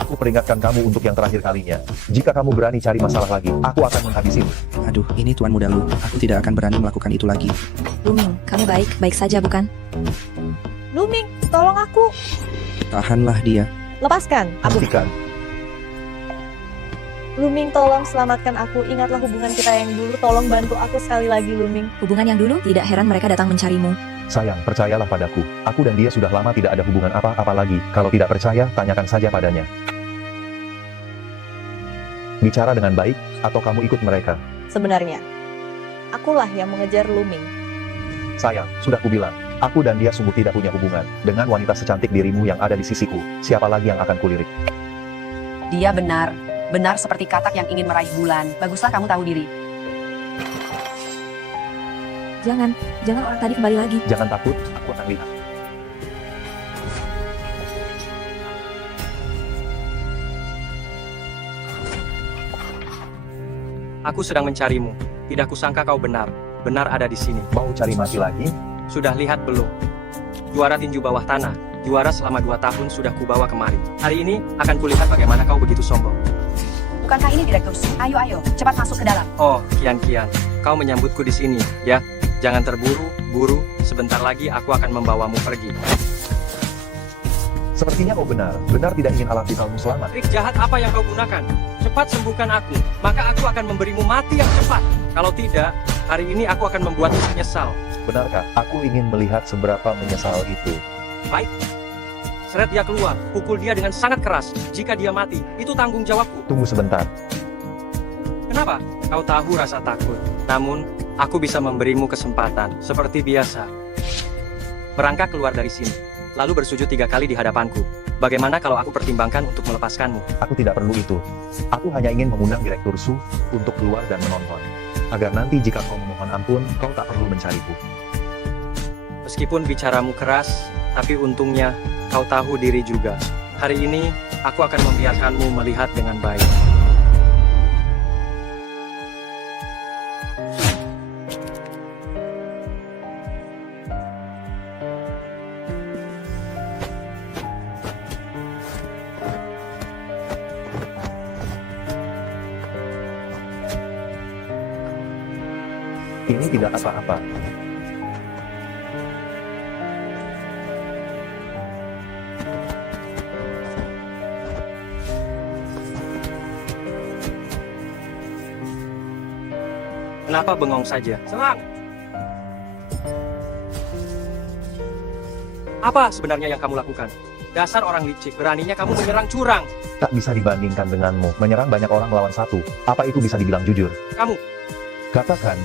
Aku peringatkan kamu untuk yang terakhir kalinya. Jika kamu berani cari masalah lagi, aku akan menghabisimu. Aduh, ini Tuan Muda Lu. Aku tidak akan berani melakukan itu lagi. Luming, kamu baik-baik saja bukan? Luming, tolong aku. Tahanlah dia. Lepaskan. Hentikan. Luming, tolong selamatkan aku. Ingatlah hubungan kita yang dulu. Tolong bantu aku sekali lagi, Luming. Hubungan yang dulu, tidak heran mereka datang mencarimu. Sayang, percayalah padaku. Aku dan dia sudah lama tidak ada hubungan apa-apa lagi. Kalau tidak percaya, tanyakan saja padanya. Bicara dengan baik, atau kamu ikut mereka. Sebenarnya, akulah yang mengejar Luming. Sayang, sudah kubilang. Aku dan dia sungguh tidak punya hubungan. Dengan wanita secantik dirimu yang ada di sisiku, siapa lagi yang akan kulirik? Dia benar. Benar seperti katak yang ingin meraih bulan. Baguslah kamu tahu diri. Jangan orang tadi kembali lagi. Jangan takut, aku akan lihat. Aku sedang mencarimu. Tidak kusangka kau benar. Benar ada di sini. Mau cari mati lagi? Sudah lihat belum? Juara tinju bawah tanah. Juara selama 2 tahun sudah kubawa kemari. Hari ini akan kulihat bagaimana kau begitu sombong. Bukankah ini Direktur Su? Ayo, cepat masuk ke dalam. Oh, Kian, kau menyambutku di sini, ya? Jangan terburu-buru. Sebentar lagi aku akan membawamu pergi. Sepertinya kau benar. Benar tidak ingin alat vitalmu selamat. Trik jahat apa yang kau gunakan? Cepat sembuhkan aku, maka aku akan memberimu mati yang cepat. Kalau tidak, hari ini aku akan membuatmu menyesal. Benarkah? Aku ingin melihat seberapa menyesal itu. Baik. Seret dia keluar, pukul dia dengan sangat keras. Jika dia mati, itu tanggung jawabku. Tunggu sebentar. Kenapa? Kau tahu rasa takut. Namun, aku bisa memberimu kesempatan, seperti biasa. Merangkak keluar dari sini, lalu bersujud 3 kali di hadapanku. Bagaimana kalau aku pertimbangkan untuk melepaskanmu? Aku tidak perlu itu. Aku hanya ingin mengundang Direktur Su untuk keluar dan menonton. Agar nanti jika kau memohon ampun, kau tak perlu mencariku. Meskipun bicaramu keras, tapi untungnya kau tahu diri juga. Hari ini, aku akan membiarkanmu melihat dengan baik. Ini tidak apa-apa. Kenapa bengong saja? Serang! Apa sebenarnya yang kamu lakukan? Dasar orang licik, beraninya kamu menyerang curang. Tak bisa dibandingkan denganmu. Menyerang banyak orang lawan satu. Apa itu bisa dibilang jujur? Kamu, Katakan.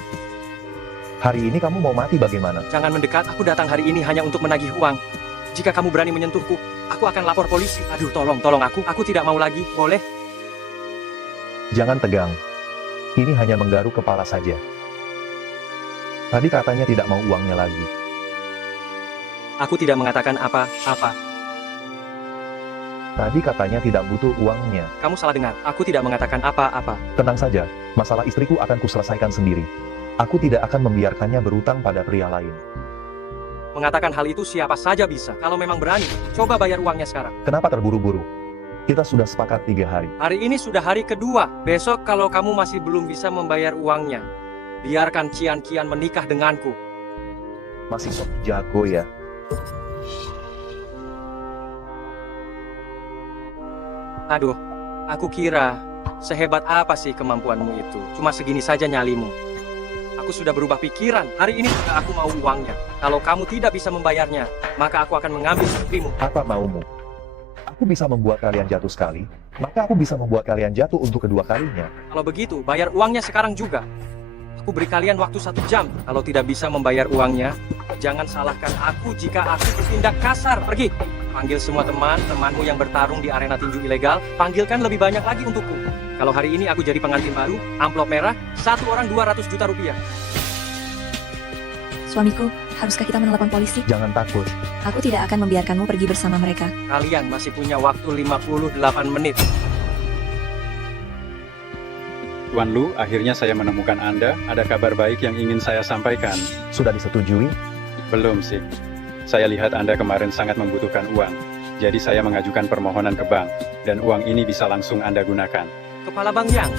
Hari ini kamu mau mati bagaimana? jangan mendekat, aku datang hari ini hanya untuk menagih uang. Jika kamu berani menyentuhku, aku akan lapor polisi. Aduh, tolong aku tidak mau lagi, boleh? Jangan tegang. Ini hanya menggaruk kepala saja. Tadi katanya tidak mau uangnya lagi. Aku tidak mengatakan apa-apa. Tadi katanya tidak butuh uangnya. Kamu salah dengar, aku tidak mengatakan apa-apa. Tenang saja, masalah istriku akan kuselesaikan sendiri. Aku tidak akan membiarkannya berutang pada pria lain. Mengatakan hal itu siapa saja bisa. Kalau memang berani, coba bayar uangnya sekarang. Kenapa terburu-buru? Kita sudah sepakat 3 hari. Hari ini sudah hari kedua. Besok kalau kamu masih belum bisa membayar uangnya, biarkan Kian menikah denganku. Masih sok jago ya. Aduh, aku kira sehebat apa sih kemampuanmu itu. Cuma segini saja nyalimu. Aku sudah berubah pikiran. Hari ini juga aku mau uangnya. Kalau kamu tidak bisa membayarnya, maka aku akan mengambil istrimu. Apa maumu? Aku bisa membuat kalian jatuh sekali, maka aku bisa membuat kalian jatuh untuk kedua kalinya. Kalau begitu, bayar uangnya sekarang juga. Aku beri kalian waktu 1 jam. Kalau tidak bisa membayar uangnya, jangan salahkan aku jika aku bertindak kasar. Pergi. Panggil semua teman-temanmu yang bertarung di arena tinju ilegal. Panggilkan lebih banyak lagi untukku. Kalau hari ini aku jadi pengantin baru, amplop merah, 1 orang 200 juta rupiah. Suamiku, haruskah kita menelepon polisi? Jangan takut. Aku tidak akan membiarkanmu pergi bersama mereka. Kalian masih punya waktu 58 menit. Tuan Lu, akhirnya saya menemukan Anda. Ada kabar baik yang ingin saya sampaikan. Sudah disetujui? Belum sih. Saya lihat Anda kemarin sangat membutuhkan uang. Jadi saya mengajukan permohonan ke bank. Dan uang ini bisa langsung Anda gunakan. Kepala Bang Yang,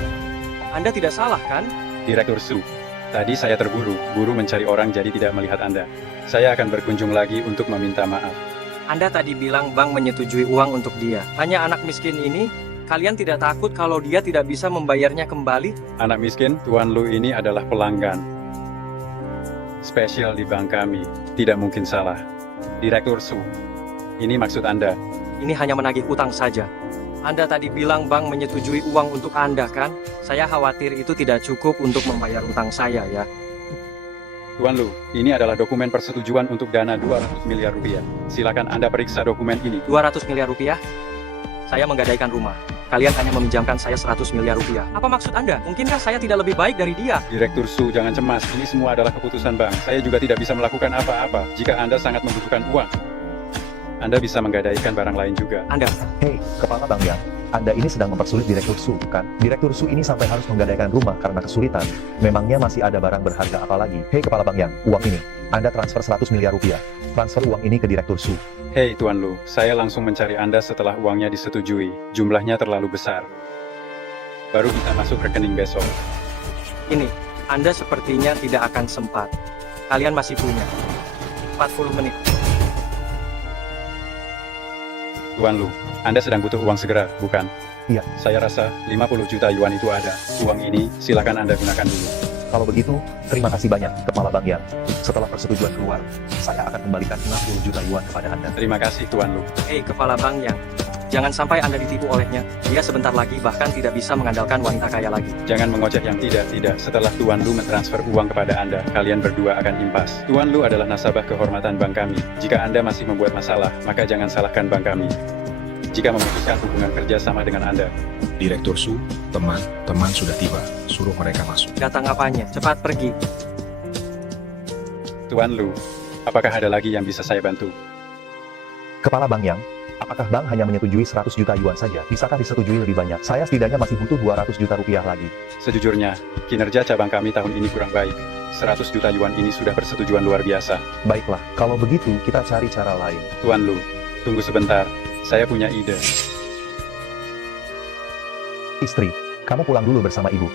Anda tidak salah kan? Direktur Su, tadi saya buru mencari orang jadi tidak melihat Anda. Saya akan berkunjung lagi untuk meminta maaf. Anda tadi bilang bank menyetujui uang untuk dia. Hanya anak miskin ini, kalian tidak takut kalau dia tidak bisa membayarnya kembali? Anak miskin, Tuan Lu ini adalah pelanggan. spesial di bank kami. Tidak mungkin salah. Direktur Su, ini maksud Anda. Ini hanya menagih utang saja. Anda tadi bilang bank menyetujui uang untuk Anda kan? Saya khawatir itu tidak cukup untuk membayar utang saya ya. Tuan Lu, ini adalah dokumen persetujuan untuk dana 200 miliar rupiah. Silakan Anda periksa dokumen ini. 200 miliar rupiah? Saya menggadaikan rumah. Kalian hanya meminjamkan saya 100 miliar rupiah. Apa maksud Anda? Mungkinkah saya tidak lebih baik dari dia? Direktur Su, jangan cemas. Ini semua adalah keputusan bank. Saya juga tidak bisa melakukan apa-apa jika Anda sangat membutuhkan uang. Anda bisa menggadaikan barang lain juga. Anda. Hei, Kepala Bank Yang, Anda ini sedang mempersulit Direktur Su, kan? Direktur Su ini sampai harus menggadaikan rumah karena kesulitan. Memangnya masih ada barang berharga apa lagi? Hei Kepala Bank Yang, uang ini. Anda transfer 100 miliar rupiah. Transfer uang ini ke Direktur Su. Hei Tuan Lu, saya langsung mencari Anda setelah uangnya disetujui. Jumlahnya terlalu besar. Baru bisa masuk rekening besok. Ini, Anda sepertinya tidak akan sempat. Kalian masih punya 40 menit. Tuan Lu, Anda sedang butuh uang segera, bukan? Iya. Saya rasa 50 juta yuan itu ada. Uang ini, silakan Anda gunakan dulu. Kalau begitu, terima kasih banyak, Kepala Bank Yang. Setelah persetujuan keluar, saya akan kembalikan 60 juta yuan kepada Anda. Terima kasih Tuan Lu. Hei Kepala Bank Yang, jangan sampai Anda ditipu olehnya. Dia sebentar lagi bahkan tidak bisa mengandalkan wanita kaya lagi. Jangan mengoceh yang tidak. Setelah Tuan Lu mentransfer uang kepada Anda, kalian berdua akan impas. Tuan Lu adalah nasabah kehormatan bank kami. Jika Anda masih membuat masalah, maka jangan salahkan bank kami. Jika memutuskan hubungan kerja sama dengan Anda. Direktur Su, teman sudah tiba. Suruh mereka masuk. Datang apanya? Cepat pergi. Tuan Lu, apakah ada lagi yang bisa saya bantu? Kepala Bank Yang, apakah bank hanya menyetujui 100 juta yuan saja? Bisakah disetujui lebih banyak? Saya setidaknya masih butuh 200 juta rupiah lagi. Sejujurnya, kinerja cabang kami tahun ini kurang baik. 100 juta yuan ini sudah persetujuan luar biasa. Baiklah, kalau begitu kita cari cara lain. Tuan Lu, tunggu sebentar. Saya punya ide. Istri, kamu pulang dulu bersama ibu.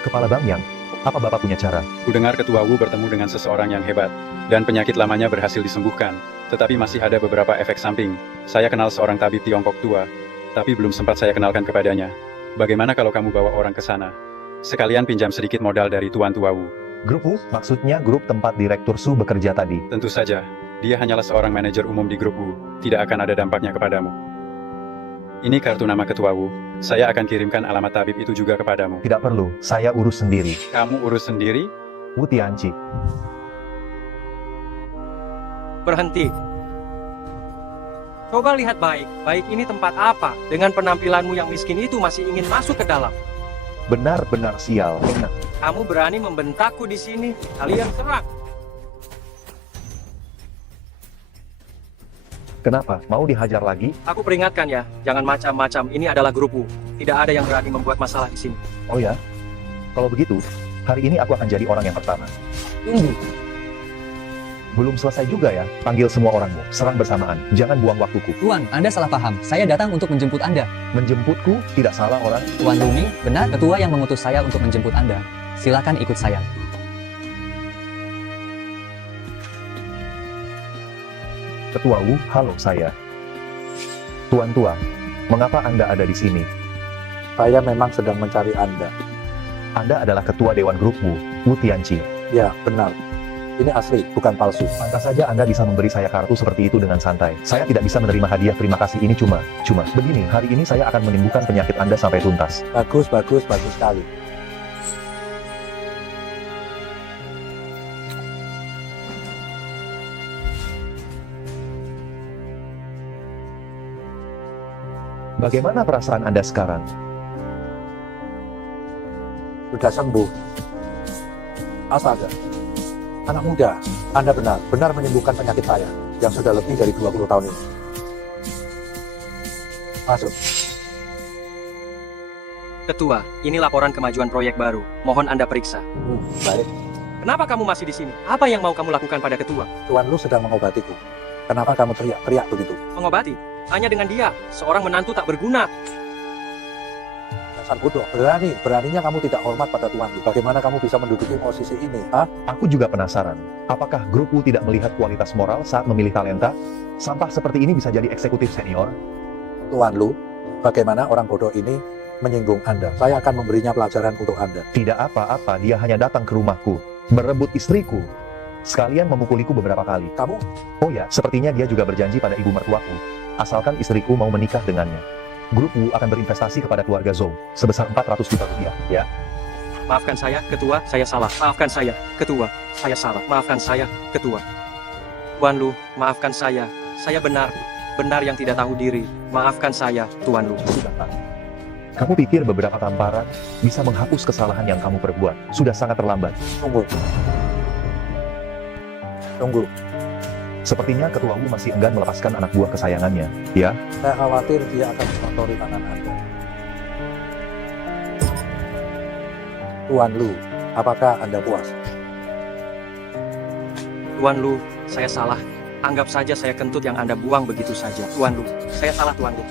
Kepala Bank Yang, apa Bapak punya cara? Kudengar Ketua Wu bertemu dengan seseorang yang hebat, dan penyakit lamanya berhasil disembuhkan, tetapi masih ada beberapa efek samping. Saya kenal seorang tabib Tiongkok tua, tapi belum sempat saya kenalkan kepadanya. Bagaimana kalau kamu bawa orang ke sana? Sekalian pinjam sedikit modal dari Tuan Tua Wu. Grup U, maksudnya grup tempat Direktur Su bekerja tadi. Tentu saja, dia hanyalah seorang manajer umum di grup U, tidak akan ada dampaknya kepadamu. Ini kartu nama Ketua Wu. Saya akan kirimkan alamat tabib itu juga kepadamu. Tidak perlu, saya urus sendiri. Kamu urus sendiri? Wu Tianqi. Berhenti. Coba lihat baik. Baik ini tempat apa? Dengan penampilanmu yang miskin itu masih ingin masuk ke dalam. Benar-benar sial. Enak. Kamu berani membentakku di sini? Kalian serang. Kenapa? Mau dihajar lagi? Aku peringatkan ya, jangan macam-macam. Ini adalah grupku. Tidak ada yang berani membuat masalah di sini. Oh ya? Kalau begitu, hari ini aku akan jadi orang yang pertama. Tunggu. Belum selesai juga ya? Panggil semua orangmu. Serang bersamaan. Jangan buang waktuku. Tuan, Anda salah paham. Saya datang untuk menjemput Anda. Menjemputku? Tidak salah orang. Tuan Luming, benar ketua yang mengutus saya untuk menjemput Anda. Silakan ikut saya. Ketua Wu, halo saya. Tuan Tua, mengapa Anda ada di sini? Saya memang sedang mencari Anda. Anda adalah ketua Dewan Grup Wu Tianqi. Ya, benar. Ini asli, bukan palsu. Pantas saja Anda bisa memberi saya kartu seperti itu dengan santai. Saya tidak bisa menerima hadiah terima kasih ini cuma. Begini, hari ini saya akan menyembuhkan penyakit Anda sampai tuntas. Bagus sekali. Bagaimana perasaan Anda sekarang? Sudah sembuh. Astaga. Anak muda, Anda benar menyembuhkan penyakit saya yang sudah lebih dari 20 tahun ini. Masuk. Ketua, ini laporan kemajuan proyek baru. Mohon Anda periksa. Baik. Kenapa kamu masih di sini? Apa yang mau kamu lakukan pada ketua? Tuan Lu sedang mengobatiku. Kenapa kamu teriak-teriak begitu? Mengobati? Hanya dengan dia, seorang menantu tak berguna. Dasar bodoh, beraninya kamu tidak hormat pada Tuan Lu. Bagaimana kamu bisa menduduki posisi ini? Aku juga penasaran. Apakah grupku tidak melihat kualitas moral saat memilih talenta? Sampah seperti ini bisa jadi eksekutif senior? Tuan Lu, bagaimana orang bodoh ini menyinggung Anda. Saya akan memberinya pelajaran untuk Anda. Tidak apa-apa, dia hanya datang ke rumahku, merebut istriku, sekalian memukuliku beberapa kali. Kamu? Oh ya, sepertinya dia juga berjanji pada ibu mertuaku, asalkan istriku mau menikah dengannya. Grup Wu akan berinvestasi kepada keluarga Zhou sebesar 400 juta rupiah, ya. Maafkan saya, Ketua, saya salah. Maafkan saya, Ketua, saya salah. Maafkan saya, Ketua. Tuan Lu, maafkan saya benar yang tidak tahu diri. Maafkan saya, Tuan Lu. Sudah, Pak. Kamu pikir beberapa tamparan bisa menghapus kesalahan yang kamu perbuat? Sudah sangat terlambat. Tunggu. Sepertinya Ketua Wu masih enggan melepaskan anak buah kesayangannya, ya? Saya khawatir dia akan mengotori tangan Anda. Tuan Lu, apakah Anda puas? Tuan Lu, saya salah. Anggap saja saya kentut yang Anda buang begitu saja. Tuan Lu, saya salah Tuan Lu.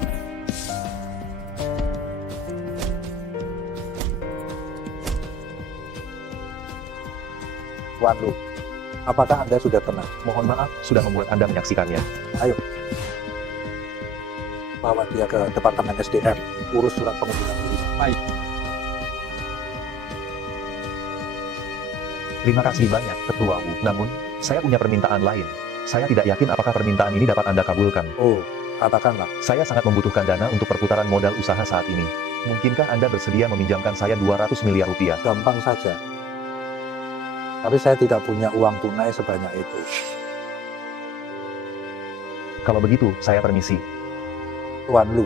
Tuan Lu, apakah Anda sudah tenang? Mohon maaf, sudah membuat Anda menyaksikannya. Ayo. Bawa dia ke Departemen SDM, urus surat pengunduran diri. Baik. Terima kasih banyak, Ketua Wu. Namun, saya punya permintaan lain. Saya tidak yakin apakah permintaan ini dapat Anda kabulkan. Oh, katakanlah. Saya sangat membutuhkan dana untuk perputaran modal usaha saat ini. Mungkinkah Anda bersedia meminjamkan saya 200 miliar rupiah? Gampang saja. Tapi saya tidak punya uang tunai sebanyak itu. Kalau begitu, saya permisi. Tuan Lu,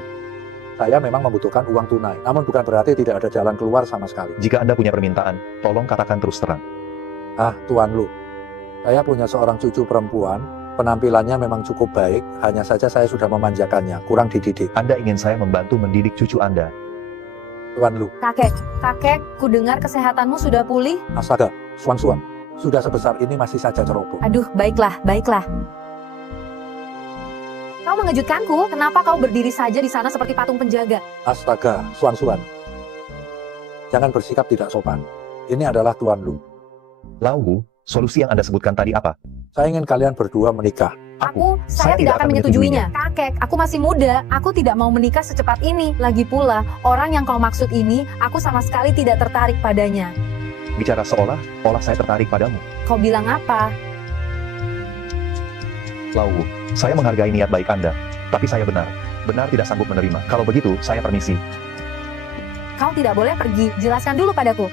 saya memang membutuhkan uang tunai, namun bukan berarti tidak ada jalan keluar sama sekali. Jika Anda punya permintaan, tolong katakan terus terang. Tuan Lu, saya punya seorang cucu perempuan, penampilannya memang cukup baik, hanya saja saya sudah memanjakannya, kurang dididik. Anda ingin saya membantu mendidik cucu Anda? Tuan Lu. Kakek, ku dengar kesehatanmu sudah pulih. Astaga, Suan, sudah sebesar ini masih saja ceroboh. Aduh, baiklah. Kau mengejutkanku, kenapa kau berdiri saja di sana seperti patung penjaga? Astaga, Suan. Jangan bersikap tidak sopan. Ini adalah Tuan Lu. Lau, solusi yang Anda sebutkan tadi apa? Saya ingin kalian berdua menikah. Saya tidak akan menyetujuinya. Kakek, aku masih muda. Aku tidak mau menikah secepat ini. Lagi pula, orang yang kau maksud ini, aku sama sekali tidak tertarik padanya. Bicara seolah-olah saya tertarik padamu. Kau bilang apa? Lau, saya menghargai niat baik Anda, tapi saya benar tidak sanggup menerima. Kalau begitu, saya permisi. Kau tidak boleh pergi. Jelaskan dulu padaku.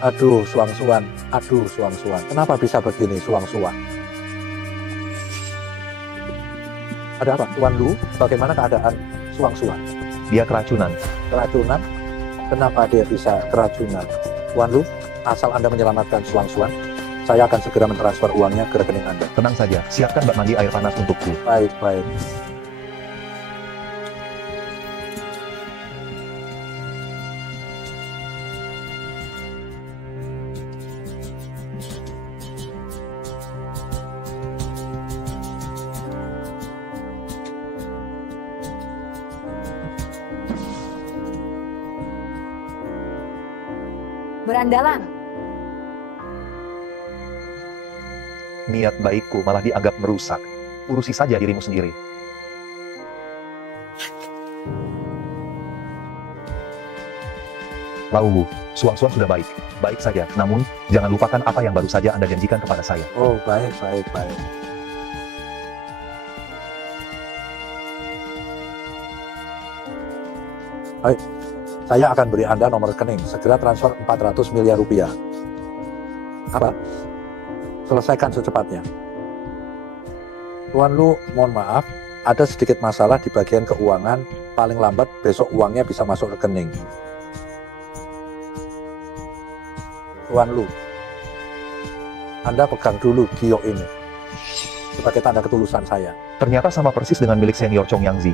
Aduh, Suan. Kenapa bisa begini, Suan? Ada apa, Tuan Lu? Bagaimana keadaan Suan? Dia keracunan. Keracunan? Kenapa dia bisa keracunan? Tuan Lu, asal Anda menyelamatkan Suan, saya akan segera mentransfer uangnya ke rekening Anda. Tenang saja, siapkan bak mandi air panas untukku. Baik. Berandalan. Niat baikku malah dianggap merusak. Urusi saja dirimu sendiri. Lau, Suan sudah baik. Baik saja, namun jangan lupakan apa yang baru saja Anda janjikan kepada saya. Oh, baik. Baik, saya akan beri Anda nomor rekening. Segera transfer 400 miliar rupiah. Apa? Selesaikan secepatnya. Tuan Lu, mohon maaf, ada sedikit masalah di bagian keuangan. Paling lambat besok uangnya bisa masuk rekening. Tuan Lu, Anda pegang dulu giok ini sebagai tanda ketulusan saya. Ternyata sama persis dengan milik senior Chong Yang Zi.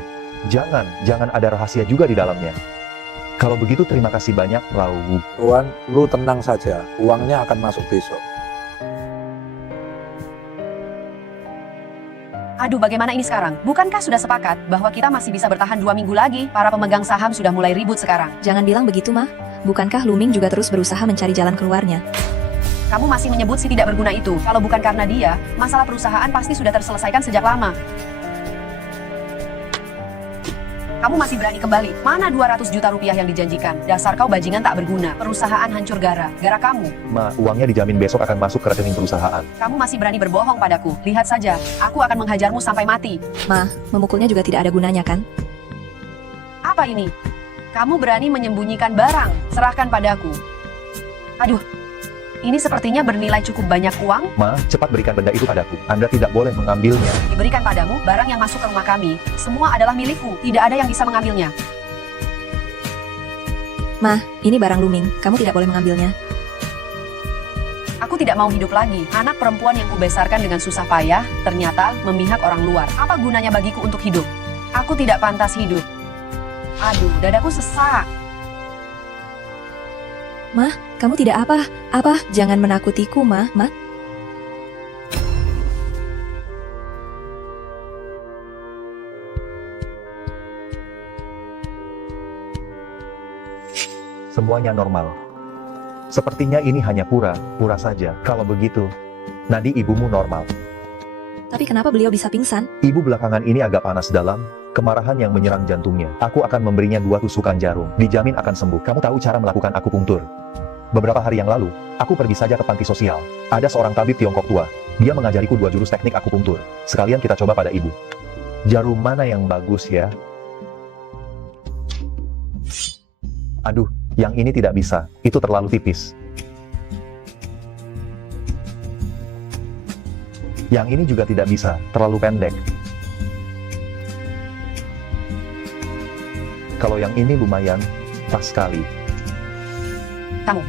Jangan ada rahasia juga di dalamnya. Kalau begitu terima kasih banyak, Lau. Tuan Lu tenang saja, uangnya akan masuk besok. Aduh, bagaimana ini sekarang? Bukankah sudah sepakat bahwa kita masih bisa bertahan 2 minggu lagi? Para pemegang saham sudah mulai ribut sekarang. Jangan bilang begitu, Ma. Bukankah Luming juga terus berusaha mencari jalan keluarnya? Kamu masih menyebut si tidak berguna itu. Kalau bukan karena dia, masalah perusahaan pasti sudah terselesaikan sejak lama. Kamu masih berani kembali? Mana 200 juta rupiah yang dijanjikan? Dasar kau bajingan tak berguna. Perusahaan hancur gara kamu. Ma, uangnya dijamin besok akan masuk ke rekening perusahaan. Kamu masih berani berbohong padaku. Lihat saja, aku akan menghajarmu sampai mati. Ma, memukulnya juga tidak ada gunanya kan? Apa ini? Kamu berani menyembunyikan barang. Serahkan padaku. Aduh, ini sepertinya bernilai cukup banyak uang. Ma, cepat berikan benda itu padaku. Anda tidak boleh mengambilnya. Diberikan padamu, barang yang masuk ke rumah kami. Semua adalah milikku. Tidak ada yang bisa mengambilnya. Ma, ini barang Luming. Kamu tidak boleh mengambilnya. Aku tidak mau hidup lagi. Anak perempuan yang kubesarkan dengan susah payah, ternyata memihak orang luar. Apa gunanya bagiku untuk hidup? Aku tidak pantas hidup. Aduh, dadaku sesak. Ma, kamu tidak apa-apa. Jangan menakutiku, Ma. Semuanya normal. Sepertinya ini hanya pura-pura saja. Kalau begitu, nadi ibumu normal. Tapi kenapa beliau bisa pingsan? Ibu belakangan ini agak panas dalam, kemarahan yang menyerang jantungnya. Aku akan memberinya 2 tusukan jarum. Dijamin akan sembuh. Kamu tahu cara melakukan akupunktur? Beberapa hari yang lalu, aku pergi saja ke panti sosial. Ada seorang tabib Tiongkok tua. Dia mengajariku 2 jurus teknik akupunktur. Sekalian kita coba pada ibu. Jarum mana yang bagus ya? Aduh, yang ini tidak bisa. Itu terlalu tipis. Yang ini juga tidak bisa. Terlalu pendek. Kalau yang ini lumayan, pas sekali. Kamu.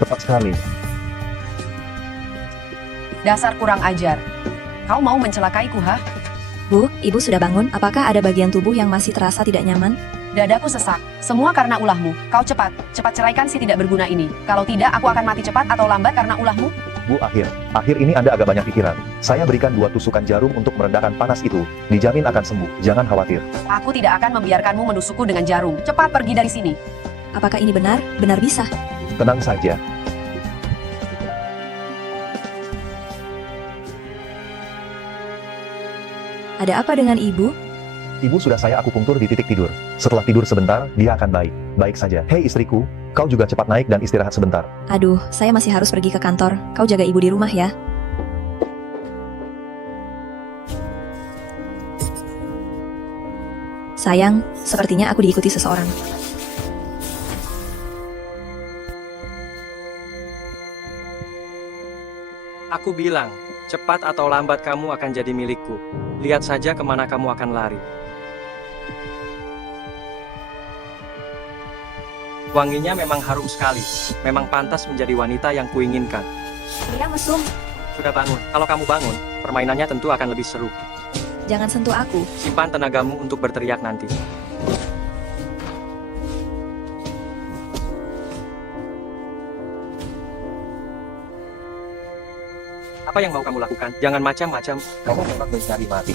Tepat sekali. Dasar kurang ajar. Kau mau mencelakaiku, ha? Bu, ibu sudah bangun. Apakah ada bagian tubuh yang masih terasa tidak nyaman? Dadaku sesak. Semua karena ulahmu. Kau cepat ceraikan si tidak berguna ini. Kalau tidak, aku akan mati cepat atau lambat karena ulahmu. Bu, akhir ini Anda agak banyak pikiran. Saya berikan 2 tusukan jarum untuk meredakan panas itu. Dijamin akan sembuh. Jangan khawatir. Aku tidak akan membiarkanmu menusukku dengan jarum. Cepat pergi dari sini. Apakah ini benar? Benar bisa. Tenang saja. Ada apa dengan ibu? Ibu sudah saya akupunktur di titik tidur. Setelah tidur sebentar, dia akan baik. Baik saja. Hei istriku, kau juga cepat naik dan istirahat sebentar. Aduh, saya masih harus pergi ke kantor. Kau jaga ibu di rumah ya. Sayang, sepertinya aku diikuti seseorang. Aku bilang, cepat atau lambat kamu akan jadi milikku. Lihat saja kemana kamu akan lari. Wanginya memang harum sekali. Memang pantas menjadi wanita yang kuinginkan. Dia mesum. Sudah bangun. Kalau kamu bangun, permainannya tentu akan lebih seru. Jangan sentuh aku. Simpan tenagamu untuk berteriak nanti. Apa yang mau kamu lakukan? Jangan macam-macam. Kamu memang mencari mati.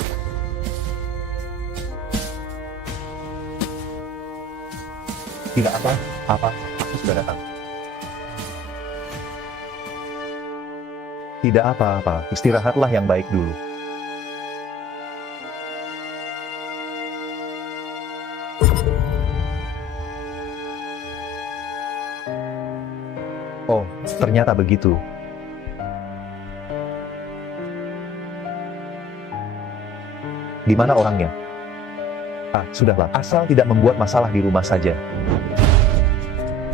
Tidak apa-apa, aku sudah datang. Tidak apa-apa, istirahatlah yang baik dulu. Oh, ternyata begitu. Di mana orangnya? Ah, sudahlah. Asal tidak membuat masalah di rumah saja.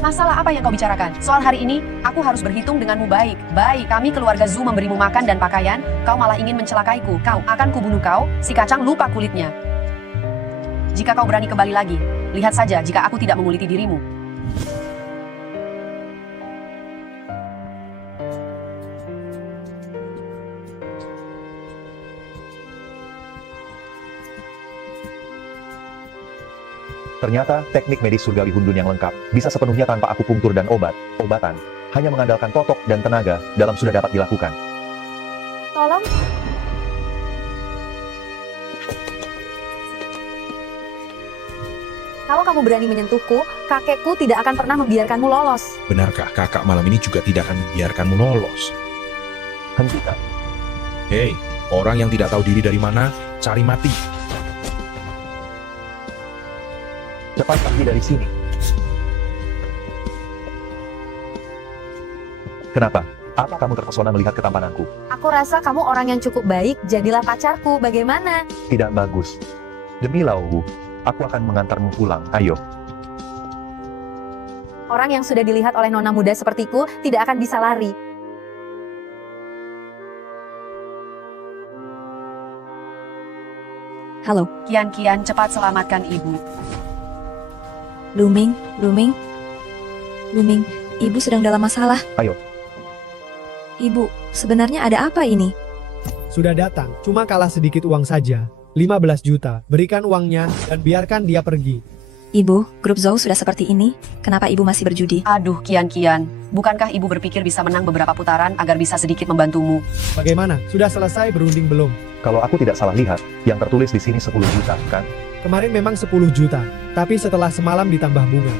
Masalah apa yang kau bicarakan? Soal hari ini, aku harus berhitung denganmu baik. Baik, kami keluarga Zhu memberimu makan dan pakaian, kau malah ingin mencelakaiku. Kau akan kubunuh kau, si kacang lupa kulitnya. Jika kau berani kembali lagi, lihat saja jika aku tidak menguliti dirimu. Ternyata, teknik medis surgawi Hundun yang lengkap, bisa sepenuhnya tanpa akupunktur dan obatan, hanya mengandalkan totok dan tenaga, dalam sudah dapat dilakukan. Tolong. Kalau kamu berani menyentuhku, kakekku tidak akan pernah membiarkanmu lolos. Benarkah kakak malam ini juga tidak akan membiarkanmu lolos? Hentikan. Hei, orang yang tidak tahu diri dari mana, cari mati. Cepat pergi dari sini. Kenapa? Apa kamu terpesona melihat ketampananku? Aku rasa kamu orang yang cukup baik, jadilah pacarku. Bagaimana? Tidak bagus. Demi Laowu, aku akan mengantarmu pulang. Ayo. Orang yang sudah dilihat oleh nona muda sepertiku tidak akan bisa lari. Halo, Kian, cepat selamatkan ibu. Luming, ibu sedang dalam masalah. Ayo. Ibu, sebenarnya ada apa ini? Sudah datang, cuma kalah sedikit uang saja. 15 juta, berikan uangnya dan biarkan dia pergi. Ibu, grup Zhou sudah seperti ini, kenapa ibu masih berjudi? Aduh, Kian, bukankah ibu berpikir bisa menang beberapa putaran agar bisa sedikit membantumu? Bagaimana? Sudah selesai berunding belum? Kalau aku tidak salah lihat, yang tertulis di sini 10 juta, kan? Kemarin memang 10 juta, tapi setelah semalam ditambah bunga.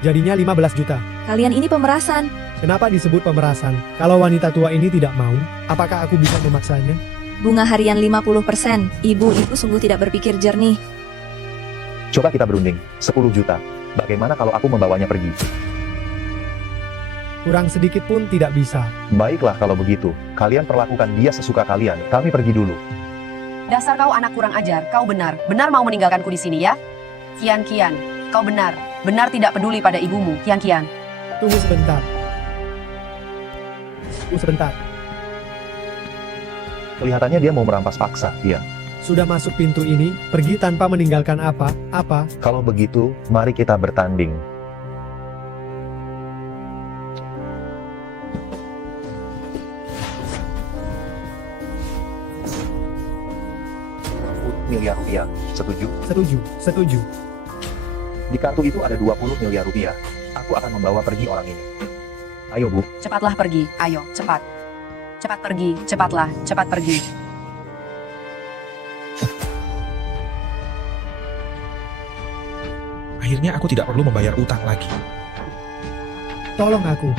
Jadinya 15 juta. Kalian ini pemerasan. Kenapa disebut pemerasan? Kalau wanita tua ini tidak mau, apakah aku bisa memaksanya? Bunga harian 50%. Ibu sungguh tidak berpikir jernih. Coba kita berunding, 10 juta. Bagaimana kalau aku membawanya pergi? Kurang sedikit pun tidak bisa. Baiklah kalau begitu, kalian perlakukan dia sesuka kalian. Kami pergi dulu. Dasar kau anak kurang ajar, kau benar mau meninggalkanku di sini ya? Kian, kau benar tidak peduli pada ibumu, Kian. Tunggu sebentar. Kelihatannya dia mau merampas paksa, ya. Sudah masuk pintu ini, pergi tanpa meninggalkan apa? Kalau begitu, mari kita bertanding. Miliar rupiah, setuju? Setuju. Di kartu itu ada 20 miliar rupiah. Aku akan membawa pergi orang ini. Ayo, Bu. Cepatlah pergi, ayo, cepat. Cepat pergi, cepat pergi. Akhirnya aku tidak perlu membayar utang lagi. Tolong aku.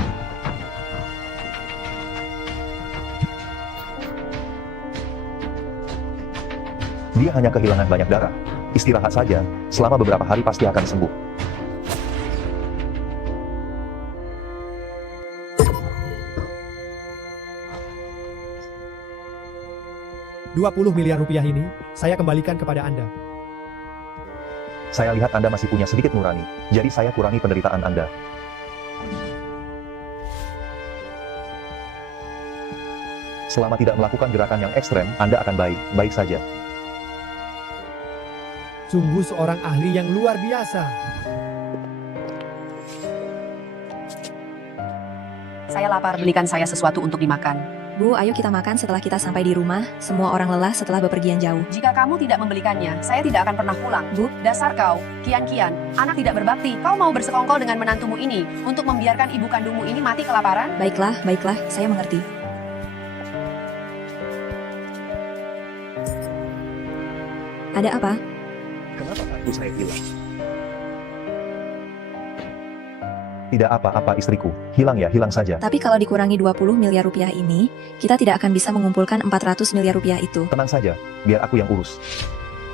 Dia hanya kehilangan banyak darah. Istirahat saja, selama beberapa hari pasti akan sembuh. $20 miliar ini, saya kembalikan kepada Anda. Saya lihat Anda masih punya sedikit nurani, jadi saya kurangi penderitaan Anda. Selama tidak melakukan gerakan yang ekstrem, Anda akan baik-baik saja. Sungguh seorang ahli yang luar biasa. Saya lapar, belikan saya sesuatu untuk dimakan. Bu, ayo kita makan setelah kita sampai di rumah. Semua orang lelah setelah bepergian jauh. Jika kamu tidak membelikannya, saya tidak akan pernah pulang. Bu, dasar kau, Kian, anak tidak berbakti. Kau mau bersekongkol dengan menantumu ini untuk membiarkan ibu kandungmu ini mati kelaparan? Baiklah, saya mengerti. Ada apa? Kenapa kartu saya hilang? Tidak apa-apa istriku, hilang saja. Tapi kalau dikurangi 20 miliar rupiah ini, kita tidak akan bisa mengumpulkan 400 miliar rupiah itu. Tenang saja, biar aku yang urus.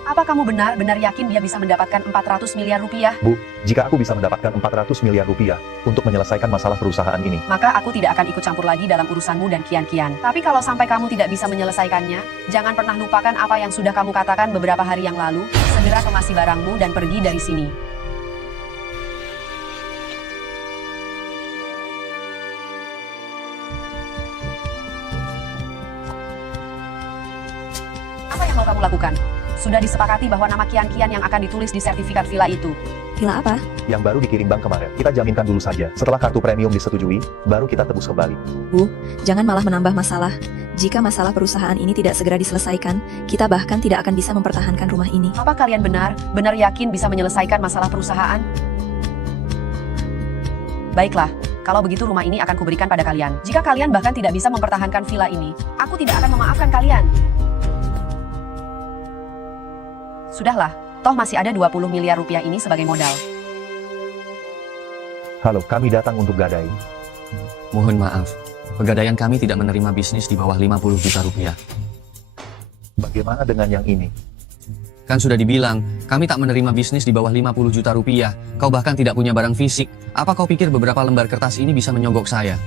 Apa kamu benar-benar yakin dia bisa mendapatkan 400 miliar rupiah? Bu, jika aku bisa mendapatkan 400 miliar rupiah untuk menyelesaikan masalah perusahaan ini, maka aku tidak akan ikut campur lagi dalam urusanmu dan Kian. Tapi kalau sampai kamu tidak bisa menyelesaikannya, jangan pernah lupakan apa yang sudah kamu katakan beberapa hari yang lalu. Segera kemasi barangmu dan pergi dari sini. Apa yang mau kamu lakukan? Sudah disepakati bahwa nama Kian yang akan ditulis di sertifikat villa itu. Villa apa? Yang baru dikirim bank kemarin. Kita jaminkan dulu saja. Setelah kartu premium disetujui, baru kita tebus kembali. Bu, jangan malah menambah masalah. Jika masalah perusahaan ini tidak segera diselesaikan, kita bahkan tidak akan bisa mempertahankan rumah ini. Apa kalian benar yakin bisa menyelesaikan masalah perusahaan? Baiklah, kalau begitu rumah ini akan kuberikan pada kalian. Jika kalian bahkan tidak bisa mempertahankan villa ini, aku tidak akan memaafkan kalian. Sudahlah, toh masih ada 20 miliar rupiah ini sebagai modal. Halo, kami datang untuk gadai. Mohon maaf, pegadaian kami tidak menerima bisnis di bawah 50 juta rupiah. Bagaimana dengan yang ini? Kan sudah dibilang, kami tak menerima bisnis di bawah 50 juta rupiah. Kau bahkan tidak punya barang fisik. Apa kau pikir beberapa lembar kertas ini bisa menyogok saya?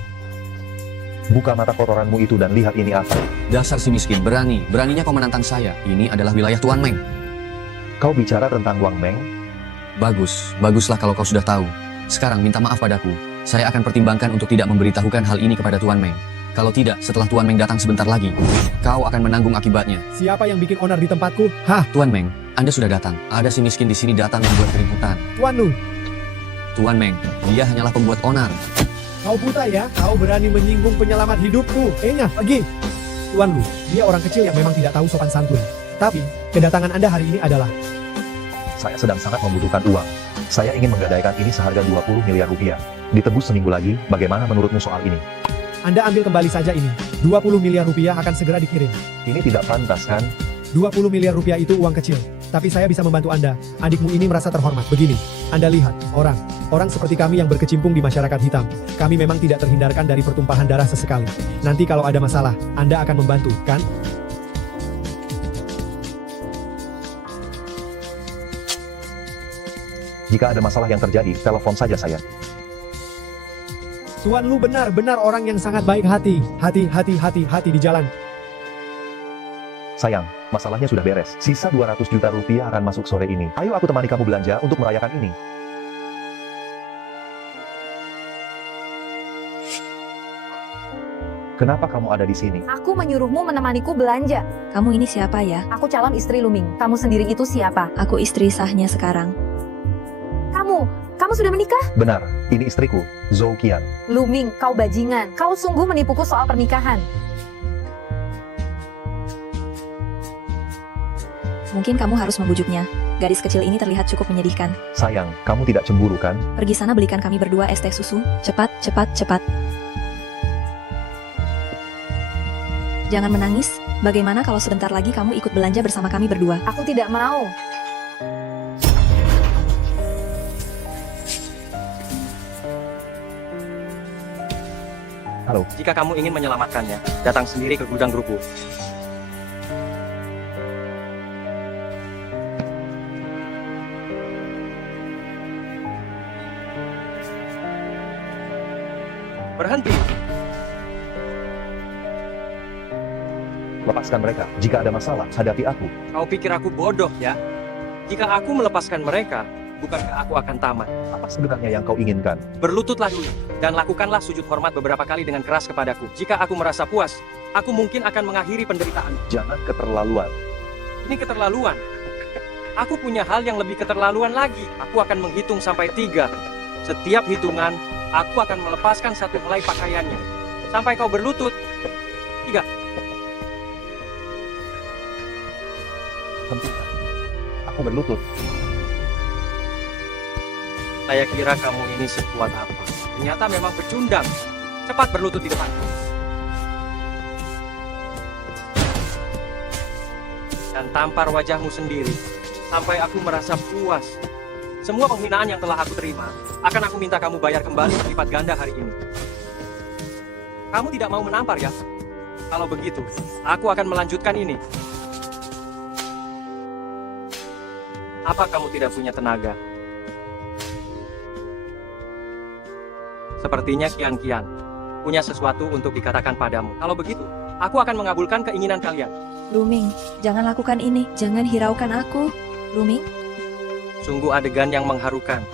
Buka mata kotoranmu itu dan lihat ini apa. Dasar si miskin, beraninya kau menantang saya. Ini adalah wilayah Tuan Meng. Kau bicara tentang Wang Meng? Baguslah kalau kau sudah tahu. Sekarang minta maaf padaku. Saya akan pertimbangkan untuk tidak memberitahukan hal ini kepada Tuan Meng. Kalau tidak, setelah Tuan Meng datang sebentar lagi, kau akan menanggung akibatnya. Siapa yang bikin onar di tempatku? Hah? Tuan Meng, Anda sudah datang. Ada si miskin di sini datang membuat keributan. Tuan Lu, Tuan Meng, dia hanyalah pembuat onar. kau buta ya? Kau berani menyinggung penyelamat hidupku. Enya, pergi. Tuan Lu, dia orang kecil yang memang tidak tahu sopan santun. Tapi, kedatangan Anda hari ini adalah... Saya sedang sangat membutuhkan uang. Saya ingin menggadaikan ini seharga 20 miliar rupiah. Ditebus seminggu lagi, bagaimana menurutmu soal ini? Anda ambil kembali saja ini. 20 miliar rupiah akan segera dikirim. Ini tidak pantas kan? 20 miliar rupiah itu uang kecil. Tapi saya bisa membantu Anda. Adikmu ini merasa terhormat. Begini, Anda lihat, orang seperti kami yang berkecimpung di masyarakat hitam. Kami memang tidak terhindarkan dari pertumpahan darah sesekali. Nanti kalau ada masalah, Anda akan membantu, kan? Jika ada masalah yang terjadi, telepon saja saya. Tuan Lu benar-benar orang yang sangat baik hati. Hati di jalan. Sayang, masalahnya sudah beres. Sisa 200 juta rupiah akan masuk sore ini. Ayo aku temani kamu belanja untuk merayakan ini. Kenapa kamu ada di sini? Aku menyuruhmu menemaniku belanja. Kamu ini siapa ya? Aku calon istri Luming. Kamu sendiri itu siapa? Aku istri sahnya sekarang. Kamu sudah menikah? Benar, ini istriku, Zhou Qian. Luming, kau bajingan. Kau sungguh menipuku soal pernikahan. Mungkin kamu harus membujuknya. Gadis kecil ini terlihat cukup menyedihkan. Sayang, kamu tidak cemburu kan? Pergi sana belikan kami berdua es teh susu. Cepat. Jangan menangis. Bagaimana kalau sebentar lagi kamu ikut belanja bersama kami berdua? Aku tidak mau. Halo. Jika kamu ingin menyelamatkannya, datang sendiri ke gudang grupku. Berhenti. Lepaskan mereka. Jika ada masalah, hadapi aku. Kau pikir aku bodoh ya? Jika aku melepaskan mereka, bukankah aku akan tamat? Apa sebenarnya yang kau inginkan? Berlututlah dulu, dan lakukanlah sujud hormat beberapa kali dengan keras kepadaku. Jika aku merasa puas, aku mungkin akan mengakhiri penderitaan. Jangan keterlaluan. Ini keterlaluan. Aku punya hal yang lebih keterlaluan lagi. Aku akan menghitung sampai 3. Setiap hitungan, aku akan melepaskan satu helai pakaiannya. Sampai kau berlutut. 3. Hentikan. Aku berlutut. Saya kira kamu ini sekuat apa. Ternyata memang pecundang. Cepat berlutut di depanku. Dan tampar wajahmu sendiri. Sampai aku merasa puas. Semua penghinaan yang telah aku terima, akan aku minta kamu bayar kembali berlipat ganda hari ini. Kamu tidak mau menampar ya? Kalau begitu, aku akan melanjutkan ini. Apa kamu tidak punya tenaga? Sepertinya Kian punya sesuatu untuk dikatakan padamu. Kalau begitu, aku akan mengabulkan keinginan kalian. Luming, jangan lakukan ini. Jangan hiraukan aku. Luming, Sungguh adegan yang mengharukan.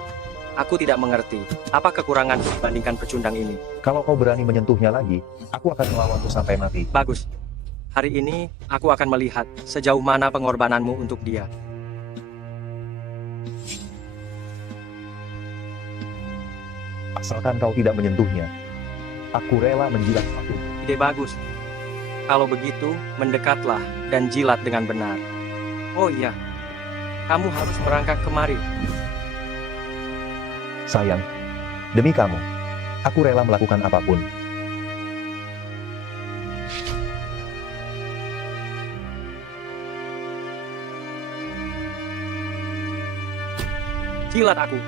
Aku tidak mengerti apa kekuranganku dibandingkan pecundang ini. Kalau kau berani menyentuhnya lagi, aku akan melawanmu sampai mati. Bagus. Hari ini, aku akan melihat sejauh mana pengorbananmu untuk dia. Asalkan kau tidak menyentuhnya, aku rela menjilat aku. Ide bagus. Kalau begitu, mendekatlah dan jilat dengan benar. Oh iya, kamu harus merangkak kemari. Sayang, demi kamu, aku rela melakukan apapun. Jilat aku.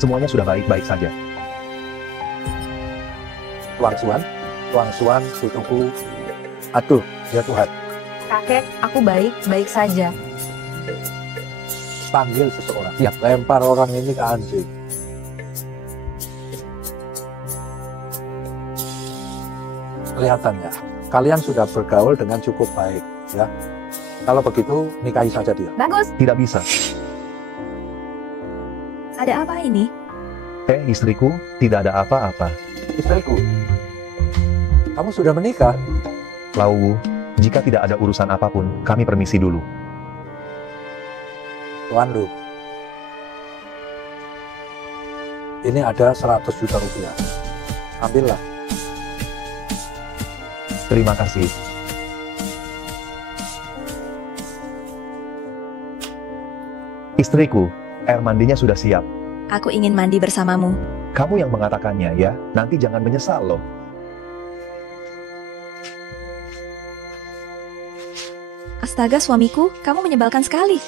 Semuanya sudah baik-baik saja. Tuang Suan, cucuku. Aduh, ya Tuhan, Kakek, aku baik saja. panggil seseorang. Siap. Lempar orang ini ke anjing. Kelihatannya, kalian sudah bergaul dengan cukup baik, ya. Kalau begitu, nikahi saja dia. Bagus. Tidak bisa. Ada apa ini? Istriku, tidak ada apa-apa. Istriku, kamu sudah menikah? Lau Wu, jika tidak ada urusan apapun, kami permisi dulu. Tuan Lu, ini ada 100 juta rupiah. Ambillah. Terima kasih. Istriku, air mandinya sudah siap. Aku ingin mandi bersamamu. Kamu yang mengatakannya ya, nanti jangan menyesal loh. Astaga suamiku, kamu menyebalkan sekali.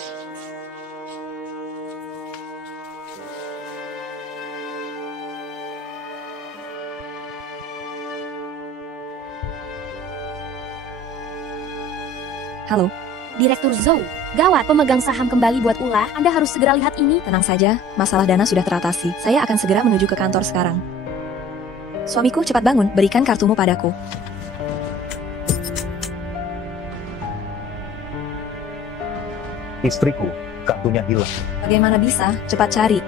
Halo, Direktur Zhou, gawat, pemegang saham kembali buat ulah. Anda harus segera lihat ini. tenang saja, masalah dana sudah teratasi. Saya akan segera menuju ke kantor sekarang. Suamiku, cepat bangun, berikan kartumu padaku. Istriku, kartunya hilang. Bagaimana bisa? Cepat cari.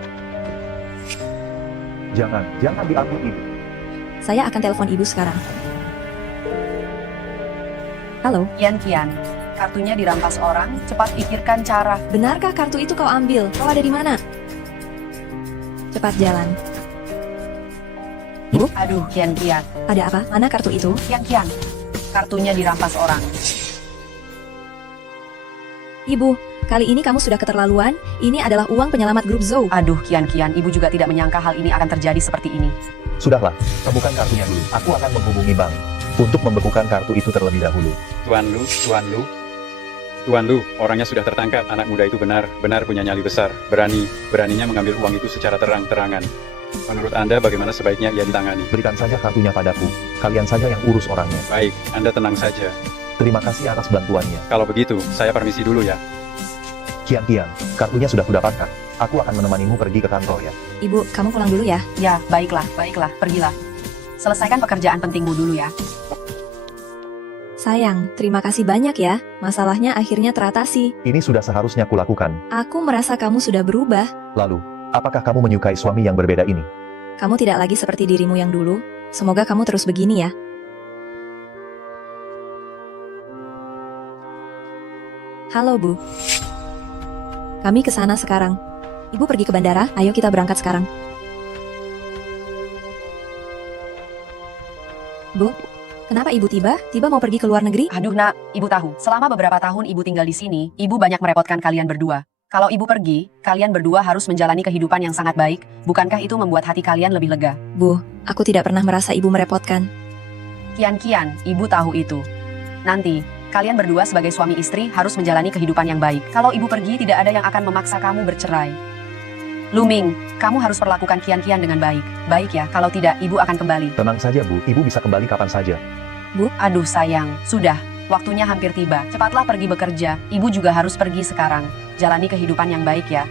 Jangan diambil ini. Saya akan telepon ibu sekarang. Halo, Kian, kartunya dirampas orang, cepat pikirkan cara. benarkah kartu itu kau ambil? Kau ada di mana? Cepat jalan. Bu, Aduh, Kian, ada apa? Mana kartu itu? Kian, kartunya dirampas orang. Ibu, kali ini kamu sudah keterlaluan. Ini adalah uang penyelamat grup Zhou. Aduh, Kian, ibu juga tidak menyangka hal ini akan terjadi seperti ini. Sudahlah, temukan kartunya dulu. Aku akan menghubungi bank untuk membekukan kartu itu terlebih dahulu. Tuan Lu, orangnya sudah tertangkap. Anak muda itu benar punya nyali besar. Beraninya mengambil uang itu secara terang-terangan. Menurut Anda bagaimana sebaiknya ia ditangani? Berikan saja kartunya padaku. Kalian saja yang urus orangnya. Baik, Anda tenang saja. Terima kasih atas bantuannya. Kalau begitu, saya permisi dulu ya. Kian, kartunya sudah kudapatkan. Aku akan menemanimu pergi ke kantor ya. Ibu, kamu pulang dulu ya. Ya, baiklah, pergilah. Selesaikan pekerjaan pentingmu dulu ya. Sayang, terima kasih banyak ya. Masalahnya akhirnya teratasi. Ini sudah seharusnya kulakukan. Aku merasa kamu sudah berubah. Lalu, apakah kamu menyukai suami yang berbeda ini? Kamu tidak lagi seperti dirimu yang dulu. Semoga kamu terus begini ya. Halo Bu. Kami ke sana sekarang. Ibu pergi ke bandara, ayo kita berangkat sekarang. Bu, kenapa ibu tiba mau pergi ke luar negeri? Aduh nak, ibu tahu, selama beberapa tahun ibu tinggal di sini, ibu banyak merepotkan kalian berdua. Kalau ibu pergi, kalian berdua harus menjalani kehidupan yang sangat baik. Bukankah itu membuat hati kalian lebih lega? Bu, aku tidak pernah merasa ibu merepotkan. Kian, ibu tahu itu. Nanti, kalian berdua sebagai suami istri harus menjalani kehidupan yang baik. Kalau ibu pergi, tidak ada yang akan memaksa kamu bercerai. Luming, kamu harus perlakukan Kian dengan baik. Baik ya, kalau tidak, ibu akan kembali. Tenang saja Bu, ibu bisa kembali kapan saja. Bu, aduh sayang, sudah. Waktunya hampir tiba. Cepatlah pergi bekerja. Ibu juga harus pergi sekarang. Jalani kehidupan yang baik ya.